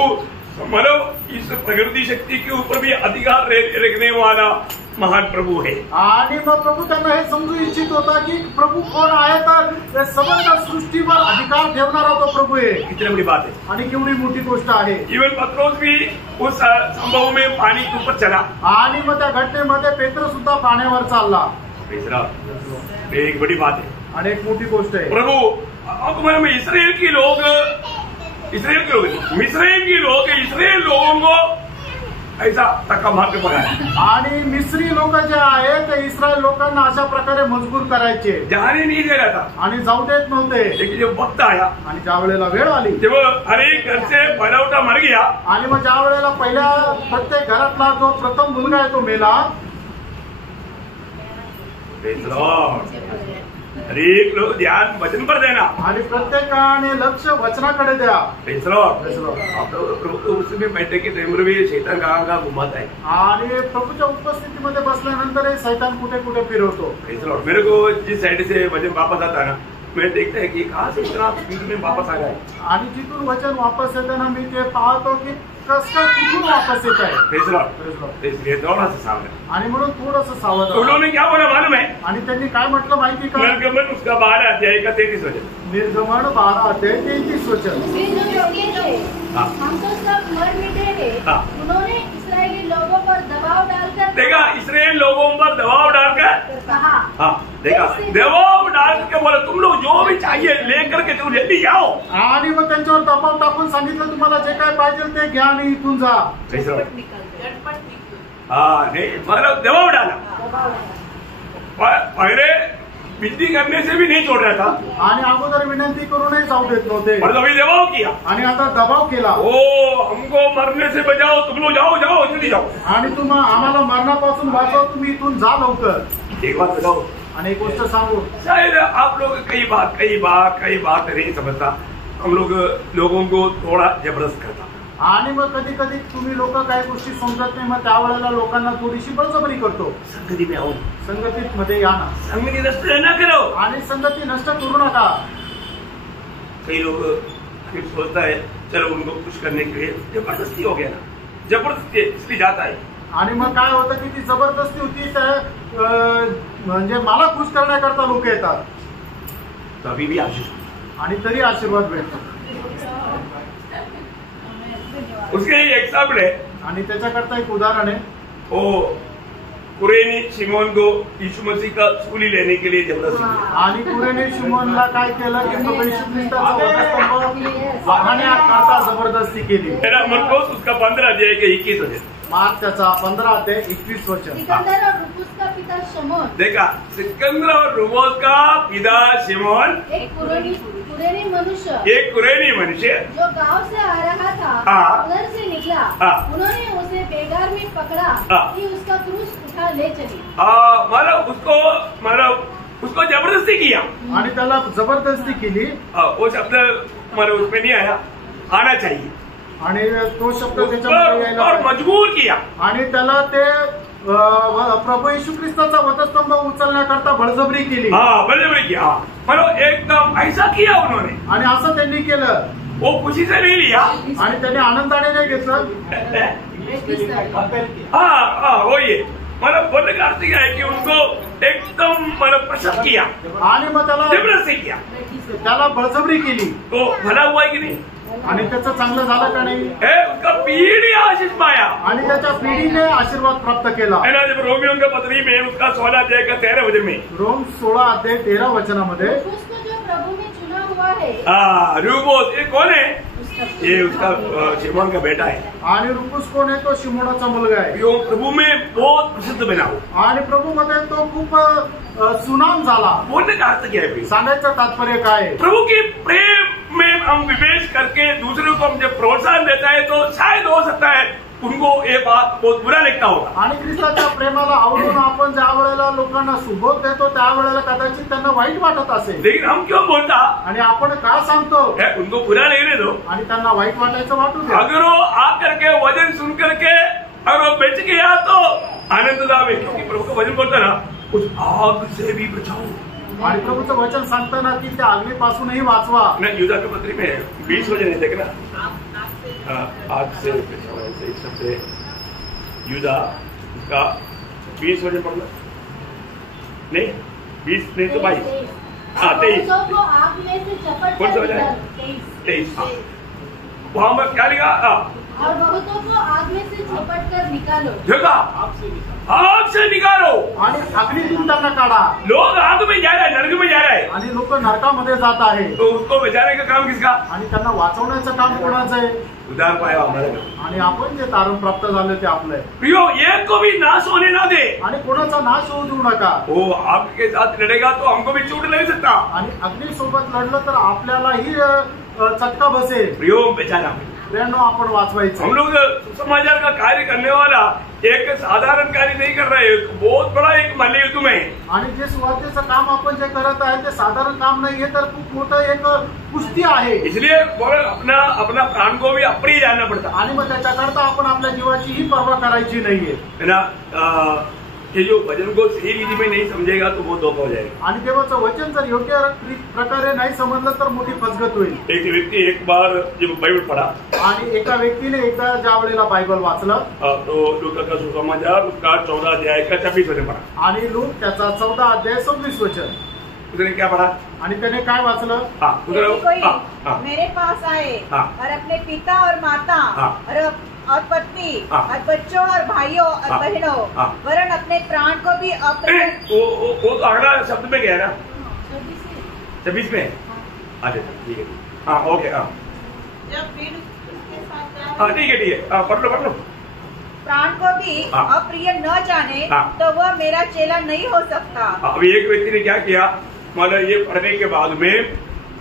मतलब इस प्रकृति शक्ति के ऊपर भी अधिकार रखने वाला महान प्रभु है। आणि मग प्रभू त्यांना हे समजू इच्छित होता की प्रभू कोण आहे, तर समग्र सृष्टीवर अधिकार ठेवणारा तो प्रभू आहे। कितनी बड़ी बात है आणि केवढी मोठी गोष्ट आहे। इवन पत्रोस भी उस संभव में पानी के ऊपर चला। आणि मग त्या घटनेमध्ये पेत्र सुद्धा पाण्यावर चालला। एक बड़ी बात है आणि एक मोठी गोष्ट आहे. प्रभु आपको मालूम है इसराइल के लोग मिस्रैम लोगों को ऐसा धक्का मार के पकाया आणि मिस्री लोक जे आहेत ते इस्रायल लोकांना अशा प्रकारे मजबूर करायचे, जाने नहीं दे रहा था. आणि जाऊ देत नव्हते. लेकिन जब वक्त आया आणि ज्या वेळेला वेळ आली तेव्हा हर एक घर से पहला उठा मर गया. आणि मग ज्या वेळेला पहिल्या प्रत्येक घरातला जो प्रथम मुलगा आहे तो मेला. Praise the Lord. हर एक लोग ध्यान वचन पर देना. आणि प्रत्येकाने लक्ष वचनाकडे द्या. Praise the Lord. आप लोग प्रभु के उसमें बैठे के टाइम में शैतान कहाँ घुमाता है. आणि प्रभूच्या उपस्थितीमध्ये बसल्यानंतर हे शैतान कुठे कुठे फिरवतो. Praise the Lord. मेरे को जिस साइड से वचन वापस आता है ना, मैं देखता है कि कहाँ से इतना स्पीड में वापस आ रहा है. आणि जिथून वचन वापस येताना मी ते पाहतो की कसं काय कुठून वापस येत आहे. Praise the Lord. इसलिए थोड़ा सा सावधान. आणि म्हणून थोडंसं सावध राहा. उन्होंने क्या बोला मालूम है. आणि त्यांनी काय म्हटलं माहिती का. निर्गमन उसका 12 अध्याय का 33 वचन. निर्गमन 12 अध्याय 33 वचन. वे जो योग्य थे, हाँ. हम तो सब मर मिटे हैं. हाँ. उन्होंने इस्राएली लोगों पर दबाव डालकर देखा, इसराइल लोगों पर दबाव डालकर कहा. हाँ देखा, दबाव डाल के बोला तुम लोग जो भी चाहिए लेकर के तुम जल्दी जाओ. आणि मग त्यांच्यावर दबाव टाकून सांगितलं तुम्हाला जे काय पाहिजे ते घ्या आणि इथून जा. झटपट निकल. हाँ नहीं मतलब दबाव डाला. पहले विनती करने से भी नहीं छोड़ रहा था. आणि अगोदर विनंती करूनही जाऊ देत नव्हते. और अभी दबाव किया. आणि आता दबाव केला. ओ हमको मरने से बचाओ, तुम लोग जाओ जाओ जल्दी जाओ. आणि आम्हाला मरणापासून वाचव, तुम्ही इथून जा लवकर. एक बात बताओ, आणि एक गोष्ट सांगू. शायद आप लोग कई बात नहीं समझता. हम लोगों को थोड़ा जबरदस्त करता. आणि मग कधी कधी तुम्ही लोक काही गोष्टी समजत नाही, मग त्यावेळेला लोकांना थोडीशी बळजबरी करतो. संगति में आओ, संगतीत मध्ये या ना. संगति नष्ट न करो. आणि संगती नष्ट करू नका. कई लोग फिर सोचता है चलो उनको खुश करने के लिए जबरदस्ती हो गया ना, जबरदस्ती इसलिए जाता है. आणि मग काय होतं की ती जबरदस्ती होती, म्हणजे मला खुश करण्याकरता लोक येतात. तभी भी आशीष. आणि तरी आशीर्वाद भेटतो. उसके एक एग्जाम्पल है. आणि त्याच्याकरता एक उदाहरण आहे. वो कुरेनी शिमोन को यीशु मसीह का सूली लेने के लिए जबरदस्ती किया. आणि कुरेने शिमोनला काय केलं की प्रभू येशू ख्रिस्ताचा वधस्तंभ वाहण्याकरता जबरदस्ती केली. मरकोस उसका 15 अध्याय के 21 वचन. मार्क त्याचा 15 अध्याय 21 वचन. सिकंदर और रुफुस का पिता शमौन. देखा, सिकंदर और रुफुस का पिता शिमोन एक कुरेनी मनुष्य, एक कुरेनी मनुष्य जो गांव से आ रहा था, हाँ. उधर से निकला. हाँ. उन्होंने उसे बेगार में पकड़ा हाँ. कि उसका क्रूस उठा ले चले. उसको जबरदस्ती किया. आणि त्याला जबरदस्ती केली. वो शब्द उसमें नहीं आया, आना चाहिए. आणि तो शब्द त्याच्यामध्ये यायला और पाहिजे. मजबूर किया. आणि त्याला ते प्रभू येशू ख्रिस्ताचा वधस्तंभ उचलण्याकरता बळजबरी केली. हाँ बळजबरी किया. एकदम ऐसा किया उन्होंने. आणि असं त्यांनी केलं. वो खुशी से नहीं लिया. आणि त्याने आनंदाने नाही घेतलं. हाँ वही है. बोलने का अर्थ क्या है कि उनको एकदम प्रसन्न किया आणि मग जबरदस्ती किया. त्याला बळजबरी केली. तो भला हुआ की नहीं. आणि त्याचं चांगलं झालं का नाही. उसका पीढ़ी आशीष पाया. आणि त्याच्या पिढीने आशीर्वाद प्राप्त केला. है ना. जब रोमियो का पत्री में उसका 16 अध्याय का 13 वचन में. रोम 16 अध्याय 13 वचनामध्ये. उसको जो प्रभु में चुना हुआ है. हाँ रूबोस. ये कौन है. ये उसका शिमोन का बेटा है. आणि रुपुस कोण आहे. तो शिमोनाचा मुलगा आहे. यो प्रभु में बहुत प्रसिद्ध बना हो. आणि प्रभू मध्ये तो खूप सुनाम झाला. बोलने का अर्थ क्या है. सांगायचं तात्पर्य काय आहे. प्रभु के प्रेम में हम विवेश करके दूसरों को हम जब प्रोत्साहन देता है तो शायद हो सकता है उनको ये बात बहुत बुरा लगता होगा. आणि ख्रिस्ताच्या प्रेमाला आवडून आपण ज्या वेळेला लोकांना सुबोध देतो त्यावेळेला कदाचित त्यांना वाईट वाटत असेल. लेकिन हम क्यों बोलता. आणि आपण का सांगतो. उनको बुरा लगने दो. आणि त्यांना वाईट वाटायचं वाटू दे. अगर वो आकर के वचन सुन करके अगर वो बेच गया तो आनंद दावे. क्योंकि प्रभु का वचन बोलता ना उस आग से भी बचाओ. आणि प्रभूचं वचन सांगताना की त्या अग्नीपासूनही वाचवा. युदा के पत्री में 20 वचन है देखना. आग से शब्द है युदा का 20 वचन पढ़ना. नहीं 20 नहीं तो 22. हाँ 23. आग में से चपट 23. वहां पर क्या लिखा. और बहुतों को आग में से झपट कर निकालो। देखा, आग से निकालो। आणि अग्नीतून त्यांना काढा। लोग आग में जा रहा है, नरक में जा रहा है, आणि लोक नरकामध्ये जात आहे। तो उसको बचाने का काम किसका? आणि त्यांना वाचवण्याचं काम कोणाचं आहे? उद्धार पाया हमारा। आणि आपण जे तारण प्राप्त झालं ते आपलं आहे। प्रियो, एक को भी नाश होने ना दे। आणि कोणाचा नाश होऊ देऊ नका। वो आग के साथ लड़ेगा तो हमको भी चोट नहीं सकता। आणि अग्नीसोबत लढलं तर आपल्यालाही चटका बसेल। प्रियो, बचाना। प्रियांनो, आपण वाचवायचं। हम लोग समाचार का कार्य करने वाला एक साधारण कार्य नहीं कर रहे, बहुत बड़ा एक मल्लयुद्ध में। आणि जे सुवार्तेचं काम आपण जे करत आहे ते साधारण काम नाहीये, तर खूप मोठं एक कुस्ती आहे। इसलिए अपना अपना प्राण को भी अपनी जानना पड़ता। आणि मग त्याच्याकरता आपण आपल्या जीवाचीही पर्वा करायची नाहीये। है ना? ये जो वचन को सही रीति में नहीं समझेगा तो बहुत धोखा हो जाएगा। आणि देवाचं वचन जर योग्य प्रकारे नाही समजलं तर मोठी फसगत होईल। एक व्यक्ति एक बार जब बाइबल पढ़ा, आणि एका व्यक्तीने एकदा ज्या वेळेला बायबल वाचलं, तो लूका का सुसमाचार उसका 14 अध्याय का 26 वचन पढ़ा। आणि लूक त्याचा 14 अध्याय 26 वचन। उसने क्या पढ़ा? आणि त्याने काय वाचलं? यदि कोई मेरे पास आए और अपने पिता और माता और पत्नी और बच्चों और भाइयों और बहनों वरन अपने प्राण को भी अप्रिय। वो तो अगला शब्द में गया ना, 26 में। अच्छा, ठीक है। हाँ, ओके। हाँ, जब फिर उसके साथ ठीक है। पढ़ लो। प्राण को भी अप्रिय न जाने तो वह मेरा चेला नहीं हो सकता। अभी एक व्यक्ति ने क्या किया, मतलब ये पढ़ने के बाद में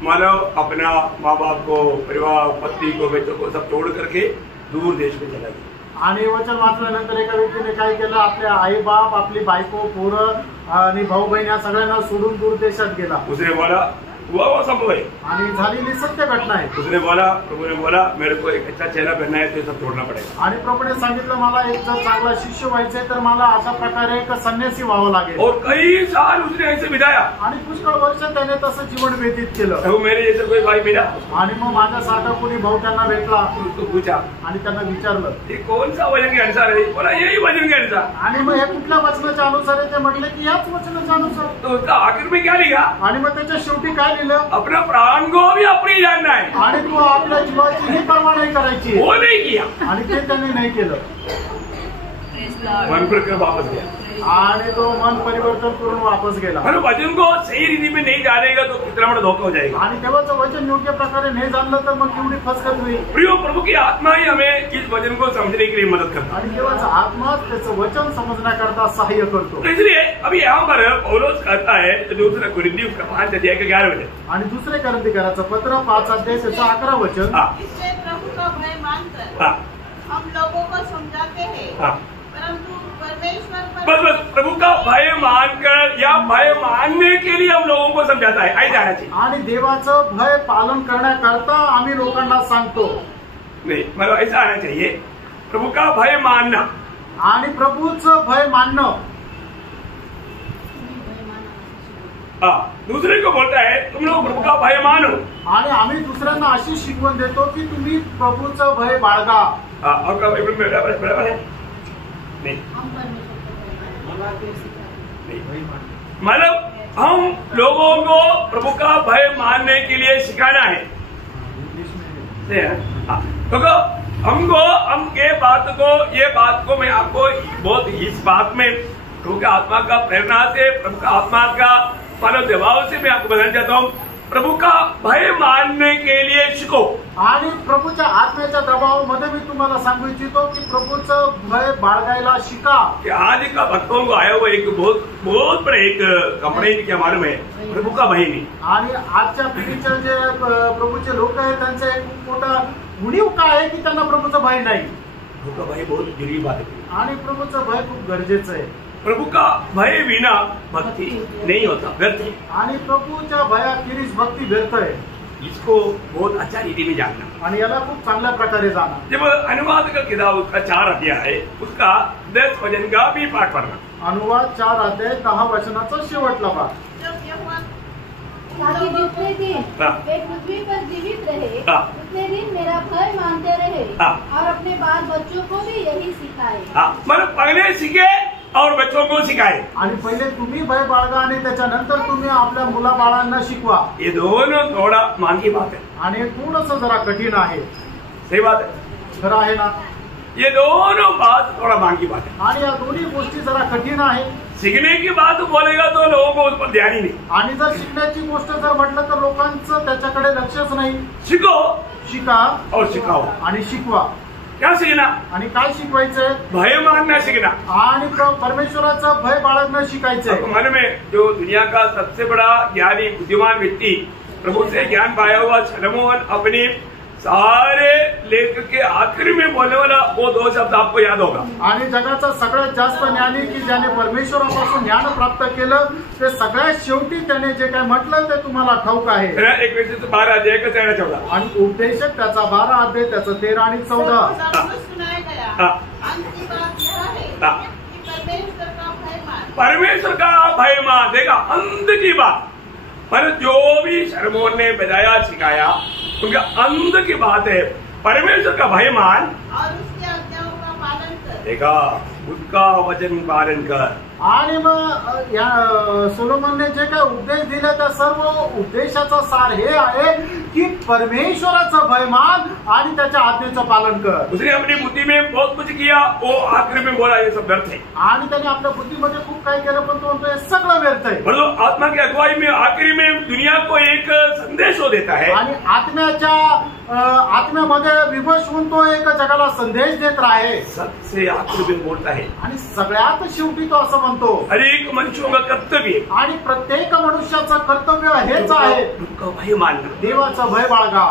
मतलब अपना माँ बाप को, परिवार, पत्नी को, बच्चों को सब छोड़ करके दूर देश में चला गया। आणि वचन वाचल्यानंतर एका व्यक्तीने काय केलं, आपल्या आई बाप, आपली बायको, पोरं आणि भाऊ बहीण या सगळ्यांना सोडून दूर देशात गेला। उसने बोला वो संभव है, आणि झालेली सत्य घटना आहे। उसने बोला, प्रभु ने बोला मेरे को एक अच्छा चेहरा बनना है तो सब छोड़ना पड़ेगा। आणि प्रभूने सांगितलं मला एक जर चांगला शिष्य व्हायचंय तर मला अशा प्रकारे एक संन्यासी व्हावं लागेल। और कई साल उसने ऐसे बिताया। आणि पुष्कळ वर्ष त्याने तसं जीवन व्यतीत केलं। वो मेरे जैसे कोई भाई मिला, आणि मग माझ्यासारखा कोणी भाऊ त्यांना भेटला। उसको पूछा आणि त्यांना विचारलं ये कौन सा वचन के अनुसार है? बोला यही वचन के अनुसार। आणि मग हे कुठल्या वचनाच्या अनुसार आहे? ते म्हटले की याच वचनाच्या अनुसार। तो उसका आखिर में क्या लिखा? आणि मग त्याच्या शेवटी काय लिहिलं? अपना प्राण को भी अपनी जानना है। आणि तू आपल्या जीवाची ही पर्वा नाही करायची। वो नहीं किया आणि ते त्याने नाही केलं। मन पर वापस गया आणि तो मन परिवर्तन करून वापस गेला। अरे वचन को सही रीति में नहीं जानेगा तो कितना बड़ा धोखा हो जाएगा। आणि देवाचं वचन योग्य प्रकारे नाही जाणलं तर मग केवढी फसगत होईल। प्रियो, प्रभु की आत्मा ही हमें इस वचन को समझने के लिए मदद करता है। आणि देवाचा आत्मा त्याचं वचन समजण्याकरता सहाय्य करतो। तो इसलिए अभी यहाँ पर पौलुस कहता है दूसरा कुरिन्थियों का 5 अध्याय का 11 वचन। आणि दुसरे कोरिन्थियराचं पत्र 5 अध्याय त्याचं 11 वचन। इससे प्रभु का भय मानकर हम लोगों को समझाते हैं, परंतु परमेश्वर पर बस प्रभु का भय मानकर या भय मानने के लिए हम लोगों को समझाता है, ऐसा आना चाहिए। आणि देवाचं भय पालन करण्याकरता आम्ही लोकांना सांगतो। नहीं, मतलब ऐसा आना चाहिए, प्रभु का भय मानना आणि प्रभूचं भय मानणं। दूसरे को बोलता है तुम लोग प्रभु का भय मानो। आणि आम्ही दुसऱ्यांना अशी शिकवण देतो की तुम्ही प्रभूचं भय बाळगा। आपका बाइबल में बराबर है? नहीं, मतलब हम लोगों को प्रभु का भय मानने के लिए सिखाना है। तो हमको हम ये बात को मैं आपको बहुत इस बात में प्रभु के आत्मा का प्रेरणा से, प्रभु का आत्मा का मानव दबाव से मैं आपको बताना चाहता हूँ, प्रभु का भय मानने के लिए शिको। आणि प्रभूच्या आत्म्याच्या दबावामध्ये मी तुम्हाला सांगू इच्छितो की प्रभूचं भय बाळगायला शिका। कि आज का भक्तों को आया हुआ एक बहुत बड़ा एक कपड़े क्या मालूम है, प्रभु का भय नहीं। आणि आजच्या पिढीचे जे प्रभूचे लोक आहेत त्यांचा एक खूप मोठा उणीव काय आहे की त्यांना प्रभूचं भय नाही। प्रभु का भय बहुत जरूरी बात है आणि प्रभूचं भय खूप गरजेचं आहे। प्रभु का भय बिना भक्ति नहीं होता, व्यर्थ है। आणि प्रभूच्या भयाखेरीज भक्ती व्यर्थ आहे। इसको बहुत अच्छा रीति में जानना। आणि याला खूप चांगल्या प्रकारे जाणा। जब अनुवाद का किताब उसका 4 अध्याय है, उसका 10 वचन का भी पाठ पढ़ना। अनुवाद 4 अध्याय 10 वचनाचा शेवटला भाग। जब यहोवा ताकि जितने दिन वे पृथ्वी पर जीवित रहे उतने दिन मेरा भय मानते रहे और अपने बाल बच्चों को भी यही सिखाए। मतलब पहले सीखे और बच्चों को सिखाए। आणि पहिले तुम्ही भय बाळगा आणि त्याच्यानंतर तुम्ही आपल्या मुलाबाळांना शिकवा। ये दोनों थोड़ा मांगी बात है। आणि थोडंसं जरा कठीण आहे। सही बात है। खरं आहे ना? ये दोनों बात थोड़ा मांगी बात है। आणि या दोन्ही गोष्टी जरा कठीण आहे। सीखने की बात बोलेगा तो लोगों को उस पर ध्यान ही नहीं। आणि जर शिकण्याची गोष्ट जर म्हटलं तर लोकांचं त्याच्याकडे लक्षच नाही। सीखो शिका और सिखाओ। आणि शिकवा। क्या सीखना? आणि काय शिकवायचंय? भय मानना सीखना आणि परमेश्वराचं भय बाळगणं शिकायचंय। मन में जो दुनिया का सबसे बड़ा ज्ञानी बुद्धिमान व्यक्ति प्रभु से ज्ञान पाया हुआ सलोमन अपने सारे लेख के आखिरी में बोलने वाला वो दो शब्द आपको याद होगा। आणि जगाचा सगळ्यात जास्त ज्ञानी की ज्याने परमेश्वरापासून ज्ञान प्राप्त केलं ते सगळ्यात शेवटी त्याने जे काय म्हटलं ते तुम्हाला ठाऊक आहे। एक व्यक्तीचं 12 अध्याय 13-14 आणि उपदेशक त्याचा 12 अध्याय त्याचं 13 आणि 14 सुनाया गया। अंत की बात यह है कि परमेश्वर का भय मान। देखा अंत की बात, पर जो भी शलोमोन ने बजाया सिखाया उनका अंत की बात है परमेश्वर का भय मान और उसकी आज्ञाओं का पालन कर। देखा उसका वचन पालन कर। आणि मग या सोलोमनने जे काय उपदेश दिले त्या सर्व उपदेशाचा सार हे आहे की परमेश्वराचं भय मान आणि त्याच्या आज्ञेचं पालन कर। उसने अपनी बुद्धि में बहुत कुछ किया, वो आखिरी में बोला ये सब व्यर्थ है। आणि त्याने आपल्या बुद्धीमध्ये खूप काही केलं पण तो म्हणतो हे सगळं व्यर्थ आहे। पर आत्मा की अगुवाई में आखिरी में दुनिया को एक संदेश हो देता है आणि आत्म्यामध्ये विवश होऊन तो एक जगाला संदेश देत राहे। सबसे आखिरी में बोलता है आणि सगळ्यात शेवटी तो असं म्हणतो हर एक मनुष्यों का कर्तव्य आणि प्रत्येक मनुष्याचं कर्तव्य हेच आहे उनका भय मानना देवाचं भय बाळगा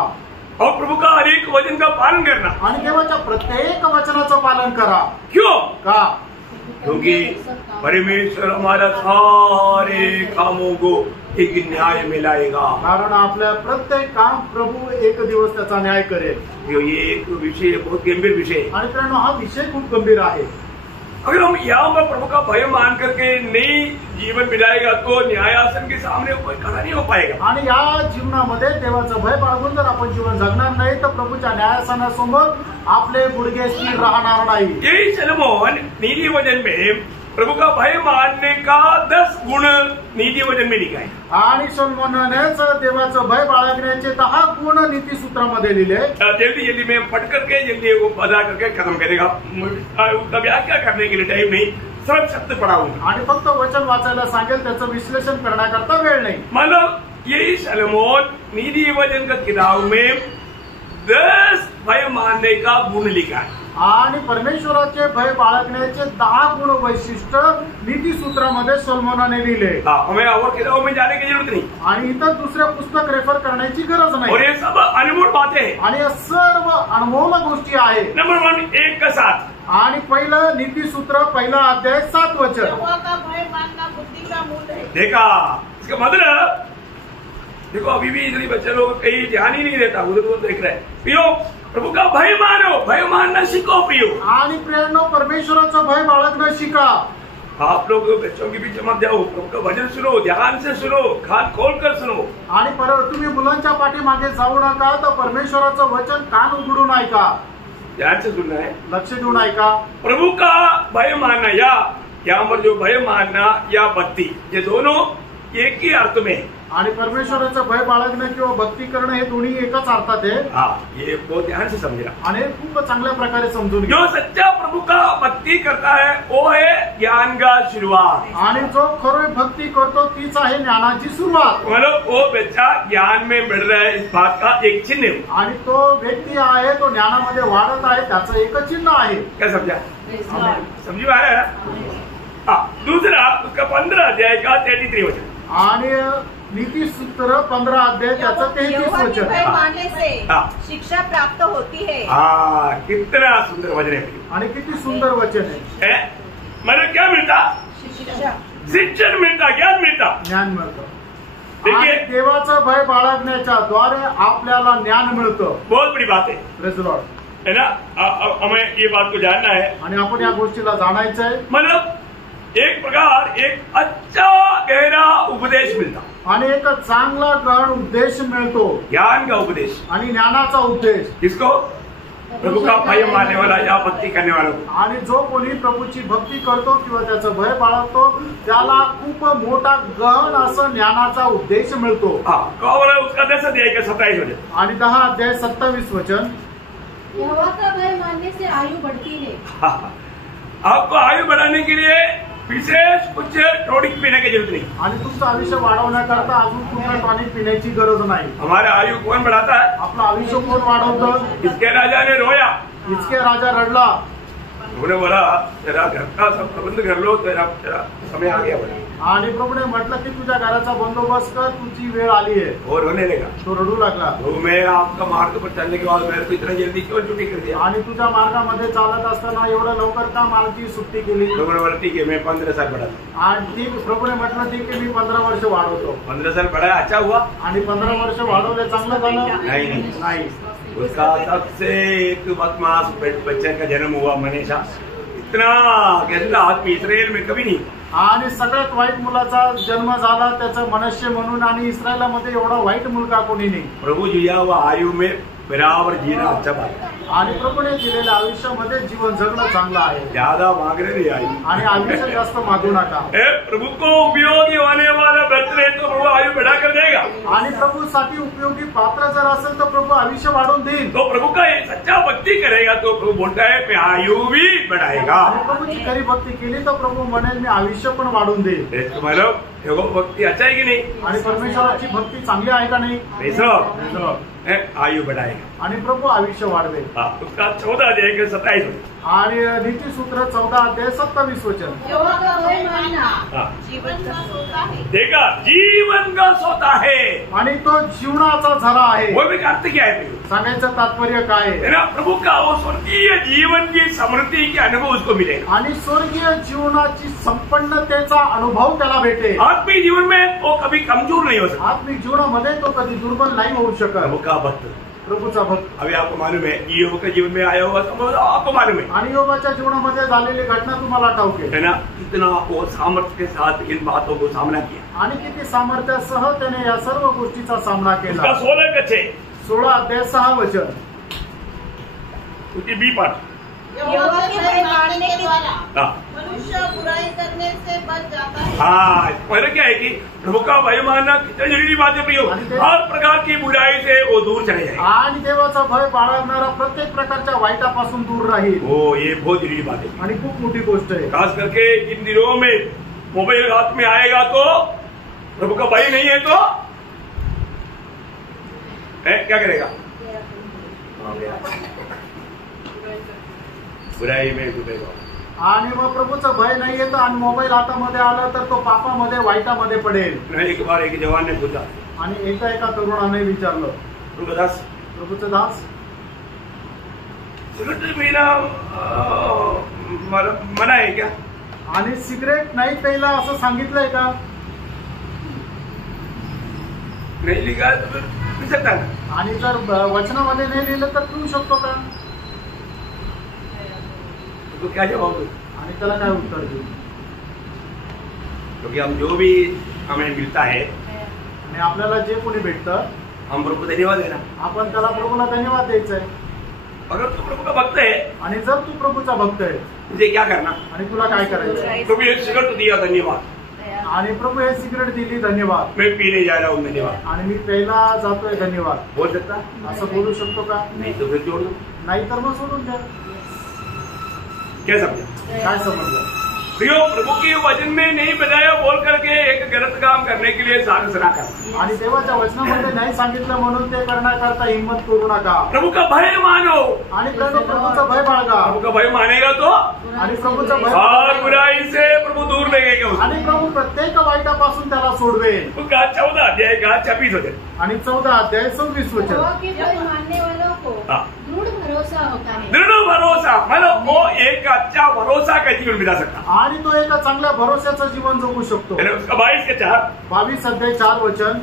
और प्रभु का हर एक वचन का पालन करना। आणि देवाच्या प्रत्येक वचनाचं पालन करा। क्यों? का? क्योंकि परमेश्वर हमारा सारे कामों को एक न्याय में लाएगा। कारण आपल्या प्रत्येक काम प्रभू एक दिवस त्याचा न्याय करेल। ये एक विषय बहुत गंभीर विषय है। आणि मित्रांनो हा विषय खूप गंभीर आहे। अगर हम यहाँ पर प्रभु का भय मान करके नहीं जीवन बिताएगा तो न्यायासन के सामने कोई खड़ा नहीं हो पाएगा। आणि या जीवनामध्ये देवाचं भय बाळगून जर आपण जीवन जगणार नाही तर प्रभूच्या न्यायासनासमोर आपले गुडघे स्थिर राहणार नाही। यही सलोमन नीति वचन में प्रभु का भय मानने का 10 गुण नीति वचन में लिखा है। आणि सोलोमननेच देवाचं भय बाळगण्याचे 10 गुण नीती सूत्रामध्ये लिहिले। जल्दी जल्दी में पढ़ करके जल्दी वो बता करके खत्म करेगा। उसका व्याख्या करने के लिए टाइम नहीं, सरल शब्द पढ़ाऊंगा। आणि फक्त वचन वाचायला सांगेल, त्याचं विश्लेषण करण्याकरता वेळ नाही। मतलब यही सलोमन नीति वचन का किताब में 10 भय मानने का गुण लिखा है। आणि परमेश्वराचे भय बाळगण्याचे 10 गुण वैशिष्ट्य नीती सूत्रामध्ये सोलोमनने लिहिले। हमें और किताबों में जाने की जरूरत नहीं आणि इतर दुसरे पुस्तक रेफर करण्याची गरज नाही। और ये सब अनमोल बातें हैं आणि या सर्व अनमोल गोष्टी आहेत। नंबर 1 1 का 7 आणि पहिलं नीती सूत्र पहिला अध्याय 7 वचन। यहोवा का भय मानना बुद्धि का मूल है। देखा इसका मतलब देखो अभी भी इतने बच्चे लोग कहीं ध्यान ही नहीं देता, उधर उधर देख रहे हैं। पियो प्रभु का भय मानो, भय मानना सीखो पियो। आणि प्रेरणो परमेश्वराचं भय बाळगणं शिका। आप लोग बच्चों के बीच मत जाओ, प्रभु का भजन सुनो, ध्यान से सुनो, कान खोल कर सुनो। आणि तुम्ही मुलांच्या पाठीमागे जाऊ नका, तर परमेश्वराचं वचन कान उघडून ऐका, ध्यान से सुनना है, लक्ष देऊन ऐका। प्रभु का भय मानना या यहाँ पर जो भय मानना या भक्ति, ये दोनों एक ही अर्थ में है। आणि परमेश्वराचं भय बाळगणं किंवा भक्ती करणं हे दोन्ही एकच अर्थात आहे। ये बहुत ध्यान से समझना आणि खूप चांगल्या प्रकारे समजून घ्या। जो सच्चा प्रभु का भक्ति करता है वो है ज्ञान का शुरुआत। आणि जो खरी भक्ती करतो तीच आहे ज्ञानाची सुरुवात। मतलब वो बच्चा ज्ञान में बढ़ रहा है, इस बात का एक चिन्ह है। आणि तो व्यक्ती आहे तो ज्ञानामध्ये वाढत आहे, त्याचं एक चिन्ह आहे। क्या समझा? समझी आ रहा है। दूसरा उसका 15 अध्याय का 33 वचन। आणि नीति सूत्र 15 अध्याय त्याचं 33 वचन। भय मानने से शिक्षा प्राप्त होती है। कितना सुंदर वचन है आणि किती सुंदर वचन आहे। मतलब क्या मिळता? शिक्षण मिळता, ज्ञान मिळता, ज्ञान मिळतं। आणि देवाचं भय बाळगण्याच्या द्वारे आपल्याला ज्ञान मिळतं। बहुत बड़ी बात है, प्रेज द लॉर्ड, है ना। हमें ये बात को जानना है आणि आपण या गोष्टीला जाणायचं आहे। मतलब एक प्रकार एक अच्छा गहरा उपदेश मिलता, आणि एक चांगला गहन उपदेश मिळतो, ज्ञान का उपदेश आणि ज्ञानाचा उपदेश। किसको? प्रभु का भय मानने वाला या भक्ति करने वाला को। आणि जो कोणी प्रभूची भक्ती करतो किंवा त्याचं भय बाळगतो त्याला खूप मोठा गहन असं ज्ञानाचा उपदेश मिळतो। उसका 10 अध्याय का 27 वचन। आणि 10 अध्याय 27 वचन। यहोवा का भय मानने से आयु बढ़ती है। आपको आयु बढ़ाने के लिए विशेष कुछ टॉनिक पीने की जरूरत नहीं। आणि तुमचं आयुष्य वाढवण्याकरता अजून कुठलं टॉनिक पिण्याची गरज नाही। हमारा आयु कौन बढ़ाता है? आपलं आयुष्य कोण वाढवतं? इसके राजा ने रोया, इसके राजा रडला, उन्होंने बोला तेरा घर का सब प्रबंध कर लो, तेरा समय आ गया बोला। आणि प्रभूने म्हटलं की तुझ्या घराचा बंदोबस्त कर, तुझी वेळ आली आहे। और रोने लगा, तो रडू लागला। तो मैं आपका मार्ग पर चलने के बाद मेरे को इतना जल्दी क्यों छुट्टी कर दिया? आणि तुझ्या मार्गामध्ये चालत असताना एवढं लवकर का मला सुट्टी केली? प्रभु ने बोला ठीक है, मैं 15 साल बढ़ा दूं। आणि ठीक प्रभूने म्हटलं ठीक आहे, मी 15 वर्ष वाढवतो। 15 साल बढ़ाया, अच्छा हुआ? आणि 15 वर्ष वाढवले चांगलं झालं? नहीं। उसका सबसे एक बदमाश बच्चे का जन्म हुआ, मनीषा। इतना गंदा आदमी इसराइल में कभी नहीं। आणि सगळ्यात वाईट मुलाचा जन्म झाला, त्याचं मनुष्य म्हणून, आणि इस्रायलामध्ये एवढा वाईट मुलगा कोणी नाही। प्रभु जिया हुआ आयु में बराबर जीना अच्छा बात है। आणि प्रभूने दिलेल्या आयुष्यामध्ये जीवन जगणं चांगलं आहे। ज्यादा मांगने नहीं आई, आणि आयुष्य जास्त मागू नका। प्रभु को उपयोगी होने वाला व्रत रहे तो प्रभु आयु बढ़ा कर देगा। आणि प्रभूसाठी उपयोगी पात्र जर असेल तर प्रभू आयुष्य वाढवून देईल। तो प्रभु का सच्चा भक्ति करेगा तो प्रभु बोलता है मैं आयु भी बढ़ाएगा। आणि प्रभूची खरी भक्ती केली तर प्रभू म्हणेल मी आयुष्य पण वाढवून देईल। तुम्हाला एगो भक्ति अच्छा है कि नहीं? आणि परमेश्वराची भक्ती चांगली आहे का नाही? आयु बढ़ाएगा आणि प्रभू आयुष्य वाढवेल। उसका 14 अध्याय के 27 आणि नीतिसूत्र 14 अध्याय 27 वचन। यहोवा का भय मानना जीवन का सोता है। देखा, जीवन का सोता है, आणि तो जीवनाचा झरा आहे। वो भी अर्थ क्या है? सांगायचं तात्पर्य काय आहे? ना प्रभु का वो स्वर्गीय जीवन की समृद्धि के अनुभव उसको मिलेगा। आणि स्वर्गीय जीवनाची संपन्नतेचा अनुभव त्याला भेटेल। आत्मिक जीवन में वो कभी कमजोर नहीं हो सकता। आत्मिक जीवनामध्ये तो कधी दुर्बल नाही होऊ शकत। प्रभु का भक्त, प्रभूचा भक्त। अभी आपको मालूम है योग के जीवन में आया हुआ संभव आपको मालूम है। आणि योगाच्या जीवनामध्ये झालेली घटना तुम्हाला ठाऊक है ना? कितना वो सामर्थ्य के साथ इन बातों को सामना किया, आणि किती सामर्थ्यासह त्याने या सर्व गोष्टीचा सामना केला। 16 का 6 16 अध्याय 6 वचन। उसकी बी पाठ। यहोवा के भय मानने के द्वारा मनुष्य बुराई करने से बच जाता है। पहले क्या है कि प्रभु का भय मानना कितनी जरूरी बात है प्रियो। हर प्रकार की बुराई से वो दूर चले जाए। आणि देवाचा भय बाळगणारा प्रत्येक प्रकारच्या वाईटापासून दूर राहील। हो, ये बहुत जरूरी बात है आणि खूप मोठी गोष्ट आहे। खास करके इन दिनों में मोबाइल हाथ में आएगा तो प्रभु का भय नहीं है तो क्या करेगा? बुराई में डूबेगा। आणि मग प्रभूचं भय नाही येतं आणि मोबाईल हातामध्ये आला तर तो पापामध्ये वाईटामध्ये पडेल। एक बार एक जवान ने पूछा, आणि एका तरुणाने विचारलं, प्रभूचं दास सिगरेट पीना मना है क्या? आणि सिगरेट नाही प्यायला असं सांगितलंय का? नहीं लिखा तो फिर पी सकता है। आणि जर वचनामध्ये नाही लिहिलं तर पिऊ शकतो का? तो क्या जवाब दो? आणि त्याला काय उत्तर देऊ? क्योंकि हम जो भी हमें मिलता है, आणि आपल्याला जे कोणी भेटतं हम प्रभु को धन्यवाद देना। आपण त्याला प्रभूला धन्यवाद द्यायचा आहे। अगर तू प्रभु का भक्त है, आणि जर तू प्रभूचा भक्त आहे, तुझे क्या करना? आणि तुला काय करायचं? प्रभु एक सिगरेट दिया, धन्यवाद। आणि प्रभू हे सिगरेट दिली, धन्यवाद। मैं पीने जा रहा हूँ, धन्यवाद। आणि मी प्यायला जातोय, धन्यवाद। बोल सकता? असं बोलू शकतो का? नहीं तो फिर छोड़ दो। नाही तर मग सोडून द्या। क्या समझा? काय समजलं? प्रियो, प्रभु के वचन में नहीं बताया बोल करके एक गलत काम करने के लिए साहस ना कर। आणि देवाच्या वचनामध्ये नाही सांगितलं म्हणून ते करण्याकरता हिंमत करू नका। प्रभु का भय मानो। आणि प्रभूचा भय बाळगा। प्रभु का भय मानेगा तो आणि प्रभूचा भय हर बुराई से प्रभु दूर लगेगा उसको। आणि प्रभू प्रत्येक वाईटापासून त्याला सोडवेल। उसका 14 अध्याय का 26 वचन। आणि 14 अध्याय 26 वचन। यहोवा के भय मानने वालों को दृढ़ भरोसा होता है। दृढ़ भरोसा मतलब वो एक अच्छा भरोसा का जीवन बिता सकता। आणि तो एका चांगल्या भरोश्याचं जीवन जगू शकतो। उसका 22 के 4 22 अध्याय 4 वचन।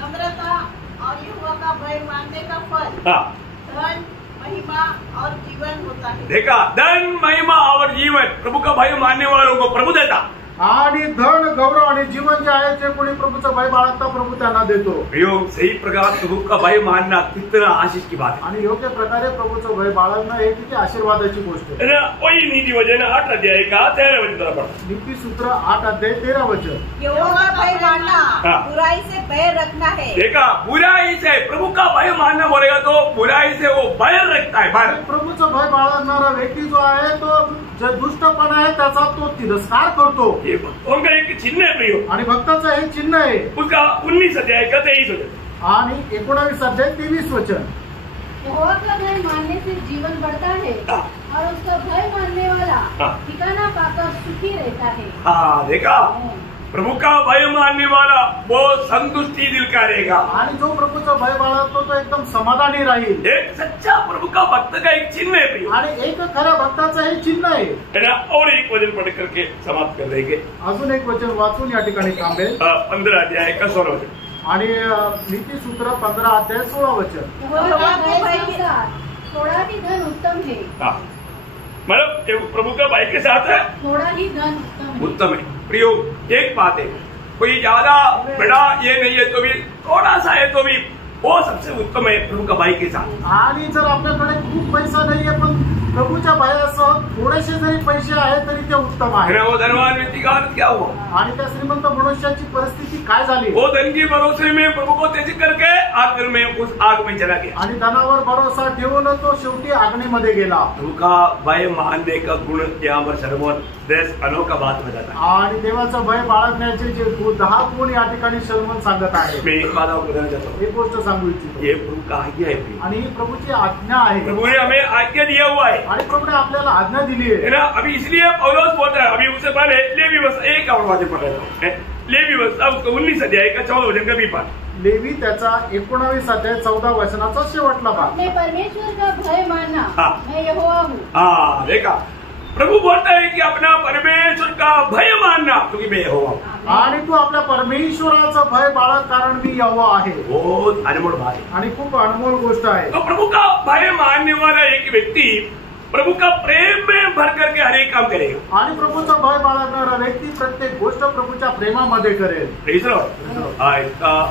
नम्रता और यहोवा का भय मानने का फल धन महिमा और जीवन होता है। देखा, धन महिमा और जीवन प्रभु का भय मानने वालों को प्रभु देता। आणि धन गौरव आणि जीवन जे आहे जे कोणी प्रभूचा भय बाळगता प्रभू त्यांना देतो। सही प्रकार प्रभु का भय मानना कितना आशीष की बात है। आणि योग्य प्रकारे प्रभूचं भय बाळगणं हे किती आशीर्वादाची गोष्ट आहे। वही नीति वचन 8 अध्याय का 13 वचन पढ़ो। नीति सूत्र 8 अध्याय 13 वचन। यहोवा का भय मानना बुराई से भय रखना है। देखा, बुराई से प्रभु का भय मानना बोलेगा तो बुराई से वो भय रखता है। प्रभूचं भय बाळगणारा व्यक्ती जो आहे तो जो दुष्टपणा आहे त्याचा तो तिरस्कार करतो। ये भक्तों का एक चिन्ह है प्रियो, आणि भक्ताचं हे चिन्ह आहे। उसका 19 अध्याय का 23 वचन आणि 19 अध्याय 23 वचन। यहोवा का भय मानने से जीवन बढ़ता है और उसका भय मानने वाला ठिकाना पाकर सुखी रहता है। हाँ, देखा, प्रभु का भय मानने वाला वो संतुष्टि दिल का रहेगा। आणि जो प्रभूचा भय बाळगतो तो एकदम समाधानी राहील। एक सच्चा प्रभु का भक्त का एक चिन्ह है प्रियो, आणि एक खऱ्या भक्ताचं हे चिन्ह आहे ना। और एक वचन पढ़ करके समाप्त कर देंगे। अजून एक वचन वाचून या ठिकाणी थांबेल। 15 अध्याय का 16 वचन। आणि नीति सूत्र 15 अध्याय 16 वचन। यहोवा के भय के साथ थोड़ा ही धन उत्तम है। हाँ, मतलब प्रभु का भय के साथ है थोड़ा ही धन उत्तम है। उत्तम है प्रियो। एक बात है, कोई ज्यादा बड़ा ये नहीं है तो भी थोड़ा सा है तो भी वो सबसे उत्तम है प्रभु का भय के साथ। आणि जर आपल्याकडे खूप पैसा नाहीये पण प्रभूच्या भयासह थोडेसे जरी पैसे आहेत तरी ते उत्तम आहे। वो धनवान व्यक्ति का हालत क्या हुआ? आणि त्या श्रीमंत मनुष्याची परिस्थिती काय झाली? वो धन की भरोसे में प्रभु को त्याजित करके आग में उस आग में चला गया। आणि धनावर भरोसा ठेवून तो शेवटी आग्नीमध्ये गेला। प्रभु का भय मानने का गुण यहाँ पर सलोमन 10 अनोखा बात बताता है। आणि देवाचं भय बाळगण्याचे जे 10 गुण या ठिकाणी सलोमन सांगत आहे। मैं एक बात आपको बताना चाहता हूँ, एक गोष्ट सांगू इच्छितो। ये प्रभु का आज्ञा है प्रिय। आणि ही प्रभूची आज्ञा आहे। प्रभु ने हमें आज्ञा दिया हुआ है आणि प्रभूने आपल्याला आज्ञा दिली आहे ना। अभी इसलिए पौलुस बोलता है, अभी उससे पहले लेवी व्यवस्था एक और वाचन पढ़ रहा हूँ। लेवी व्यवस्था उसका 19 अध्याय का 14 वचन का भी पाठ। लेवी त्याचा 19 अध्याय 14 वचनाचा शेवटला भाग। मैं परमेश्वर का भय मानना, मैं यहोवा हूँ। हाँ, देखा, प्रभु बोलता है कि अपना परमेश्वर का भय मानना क्योंकि मैं यहोवा हूँ। आणि तू आपल्या परमेश्वराचं भय बाळग कारण मी यहोवा आहे। बहुत अनमोल बात है आणि खूप अनमोल गोष्ट आहे। तो प्रभु का भय मानने वाला एक व्यक्ति प्रभु का प्रेम में भर करके हर एक काम करेगा। आणि प्रभूचा भय बाळगणारा व्यक्ती प्रत्येक गोष्ट प्रभूच्या प्रेमामध्ये करेल। इसका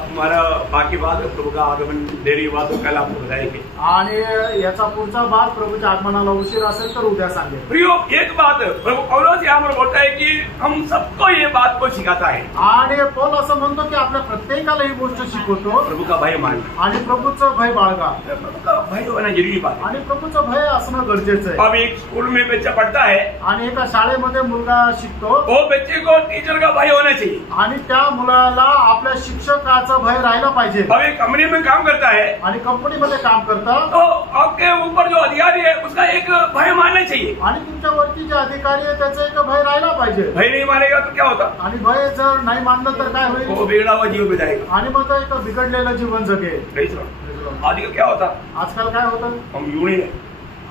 हमारा बाकी बात प्रभु का आगमन देरी हुआ तो कल आपको बताएंगे। आणि याचा पुढचा भाग प्रभूच्या आगमनाला उशीर असेल तर उद्या सांगेल। प्रियो, एक बात प्रभु पौलुस यहाँ पर बोलता है कि हम सबको ये बात को सिखाता है। आणि पौल असं म्हणतो की आपल्या प्रत्येकाला ही गोष्ट शिकवतो, प्रभु का भय मानना आणि प्रभूचं भय बाळगा। प्रभु का भय होना जरूरी बात है। आणि प्रभूचं भय असणं गरजेचं आहे। अब एक स्कूल में बच्चा पढ़ता है आणि एका शाळेमध्ये मुलगा शिकतो, वो बच्चे को टीचर का भय होना चाहिए। आणि त्या मुलाला आपल्या शिक्षकाचा भय राहिला पाहिजे। अब एक कंपनी में काम करता है आणि कंपनीमध्ये काम करता तो आपके ऊपर जो अधिकारी है उसका एक भय मानना चाहिए। आणि तुमच्यावरती जे अधिकारी आहे त्याचा एक भय राहिला पाहिजे। भय नहीं मानेगा तो क्या होता? आणि भय जर नाही मानलं तर काय होईल? वो बिगड़ा हुआ जीव बिताएगा। आणि मग तो एक बिघडलेलं जीवन जगेल। आजकल क्या होता? आजकाल काय होतं? हम यूनियन है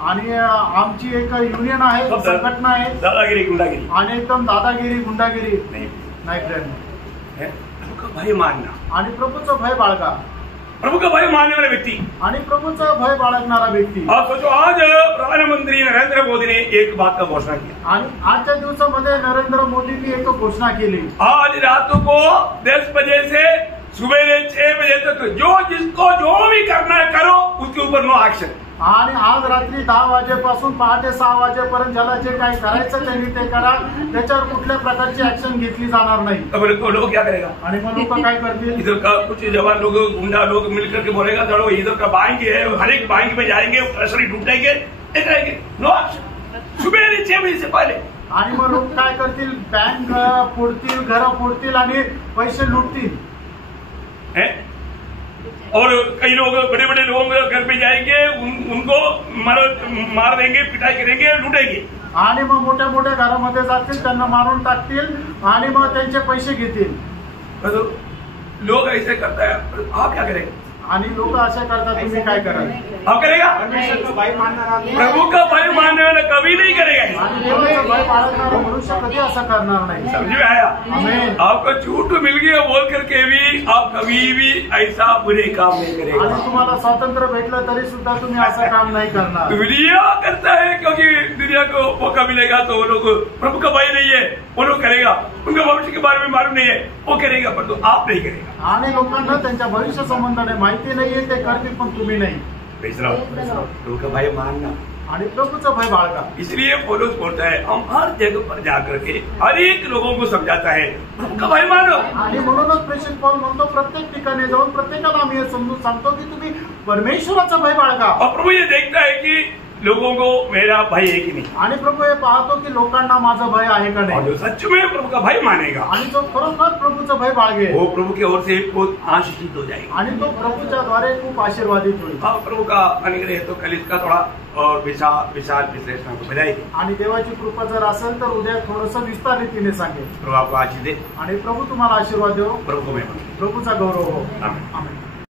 आणि आमची एक युनियन आहे, संघटना आहे, दादागिरी गुंडागिरी आणि एकदम दादागिरी गुंडागिरी नहीं फ्रेंड। प्रभु का भय मानना आणि प्रभूचं भय बाळगा। प्रभु का भय मानने वाला व्यक्ति आणि प्रभूचं भय बाळगणारा व्यक्ती। आप सोचो, आज प्रधानमंत्री नरेंद्र मोदी ने एक बात का घोषणा किया। आणि आजच्या दिवसामध्ये नरेंद्र मोदींनी एक घोषणा केली, आज रात को 10 बजे से सुबह 6 बजे तक जो जिसको जो भी करना है करो, उसके ऊपर नो एक्शन। आणि आज रात्री 10 वाजेपासून पहाटे 6 वाजेपर्यंत ज्याला जे काही करायचं त्यांनी ते करा, त्याच्यावर कुठल्या प्रकारची ऍक्शन घेतली जाणार नाही। अब लोग क्या करेगा? आणि मग लोक काय करतील? इधर का कुछ जवान लोग गुंडा लोग मिलकर के बोलेगा चलो इधर का बैंक है, हर एक बैंक में जाएंगे, ट्रेजरी ढूंढेंगे, नो एक्शन सुबह 6 बजे से पहले। आणि मग लोक काय करतील? बँक फोडतील, घरं फोडतील आणि पैसे लुटतील। और कई लोग बड़े बड़े लोग घर पे जाएंगे, उनको मार देंगे, पिटाई करेंगे, लूटेंगे। आणि मग मोठ्या मोठ्या घरामध्ये जातील, त्यांना मारून टाकतील आणि मग त्यांचे पैसे घेतील। तो लोग ऐसे करता है, आप क्या करेंगे? आणि लोक असे करतात, तुम्ही काय कराल? आप करेगा? प्रभु का भय मानने वाला कभी नहीं करेगा। आणि देवाचं भय बाळगणारा मनुष्य कधी असं करणार नाही। समझ में आया? आमीन। आपको छूट मिल गया बोल करके भी आप कभी भी ऐसा बुरे काम नहीं करेगा। आणि तुम्हाला स्वातंत्र्य भेटलं तरी सुद्धा तुम्ही असं काम नाही करणार। दुनिया करता है क्योंकि दुनिया को मौका मिलेगा तो वो लोग प्रभु का भाई नहीं है, वो लोग करेगा, उनका भविष्य के बारे में मालूम नहीं है, वो करेगा, पर तो आप नहीं करेगा। आणि लोकांना त्यांच्या भविष्य संबंधाने माहिती नाहीये, ते करतील पण तुम्ही नाही। प्रभु का भाई मानना आणि प्रभूचं भय बाळगा। इसलिए पौलुस बोलता है हम हर जगह पर जाकर के हर एक लोगों को समझाता है प्रभु का भाई मानो। आणि म्हणूनच प्रेषित पौल म्हणतो प्रत्येक ठिकाणी जाऊन प्रत्येकाला आम्ही हे समजून सांगतो की तुम्ही परमेश्वराचा भय बाळगा। और प्रभु ये देखता है कि लोगों को मेरा भय है कि नहीं, आणि प्रभू हे पाहतो की लोकांना माझं भय आहे का और नाही। जो सच में प्रभु का भय मानेगा आणि जो खरोखर प्रभूचं भय बाळगेल वो प्रभु की ओर से बहुत आशीषित हो जाएगा आणि तो प्रभूच्या द्वारे खूप आशीर्वादित होईल। हाँ, प्रभु का अनुग्रह तो कल इसका थोड़ा और विशाल विश्लेषण को बजाएगी। आणि देवाची कृपा जर असेल तर उद्या थोडंसं विस्तार रीतीने सांगेल। प्रभु आपको आशीष दे, आणि प्रभू तुम्हाला आशीर्वाद देव, प्रभु को मैं प्रभूचा गौरव हो। आमेन। आमेन।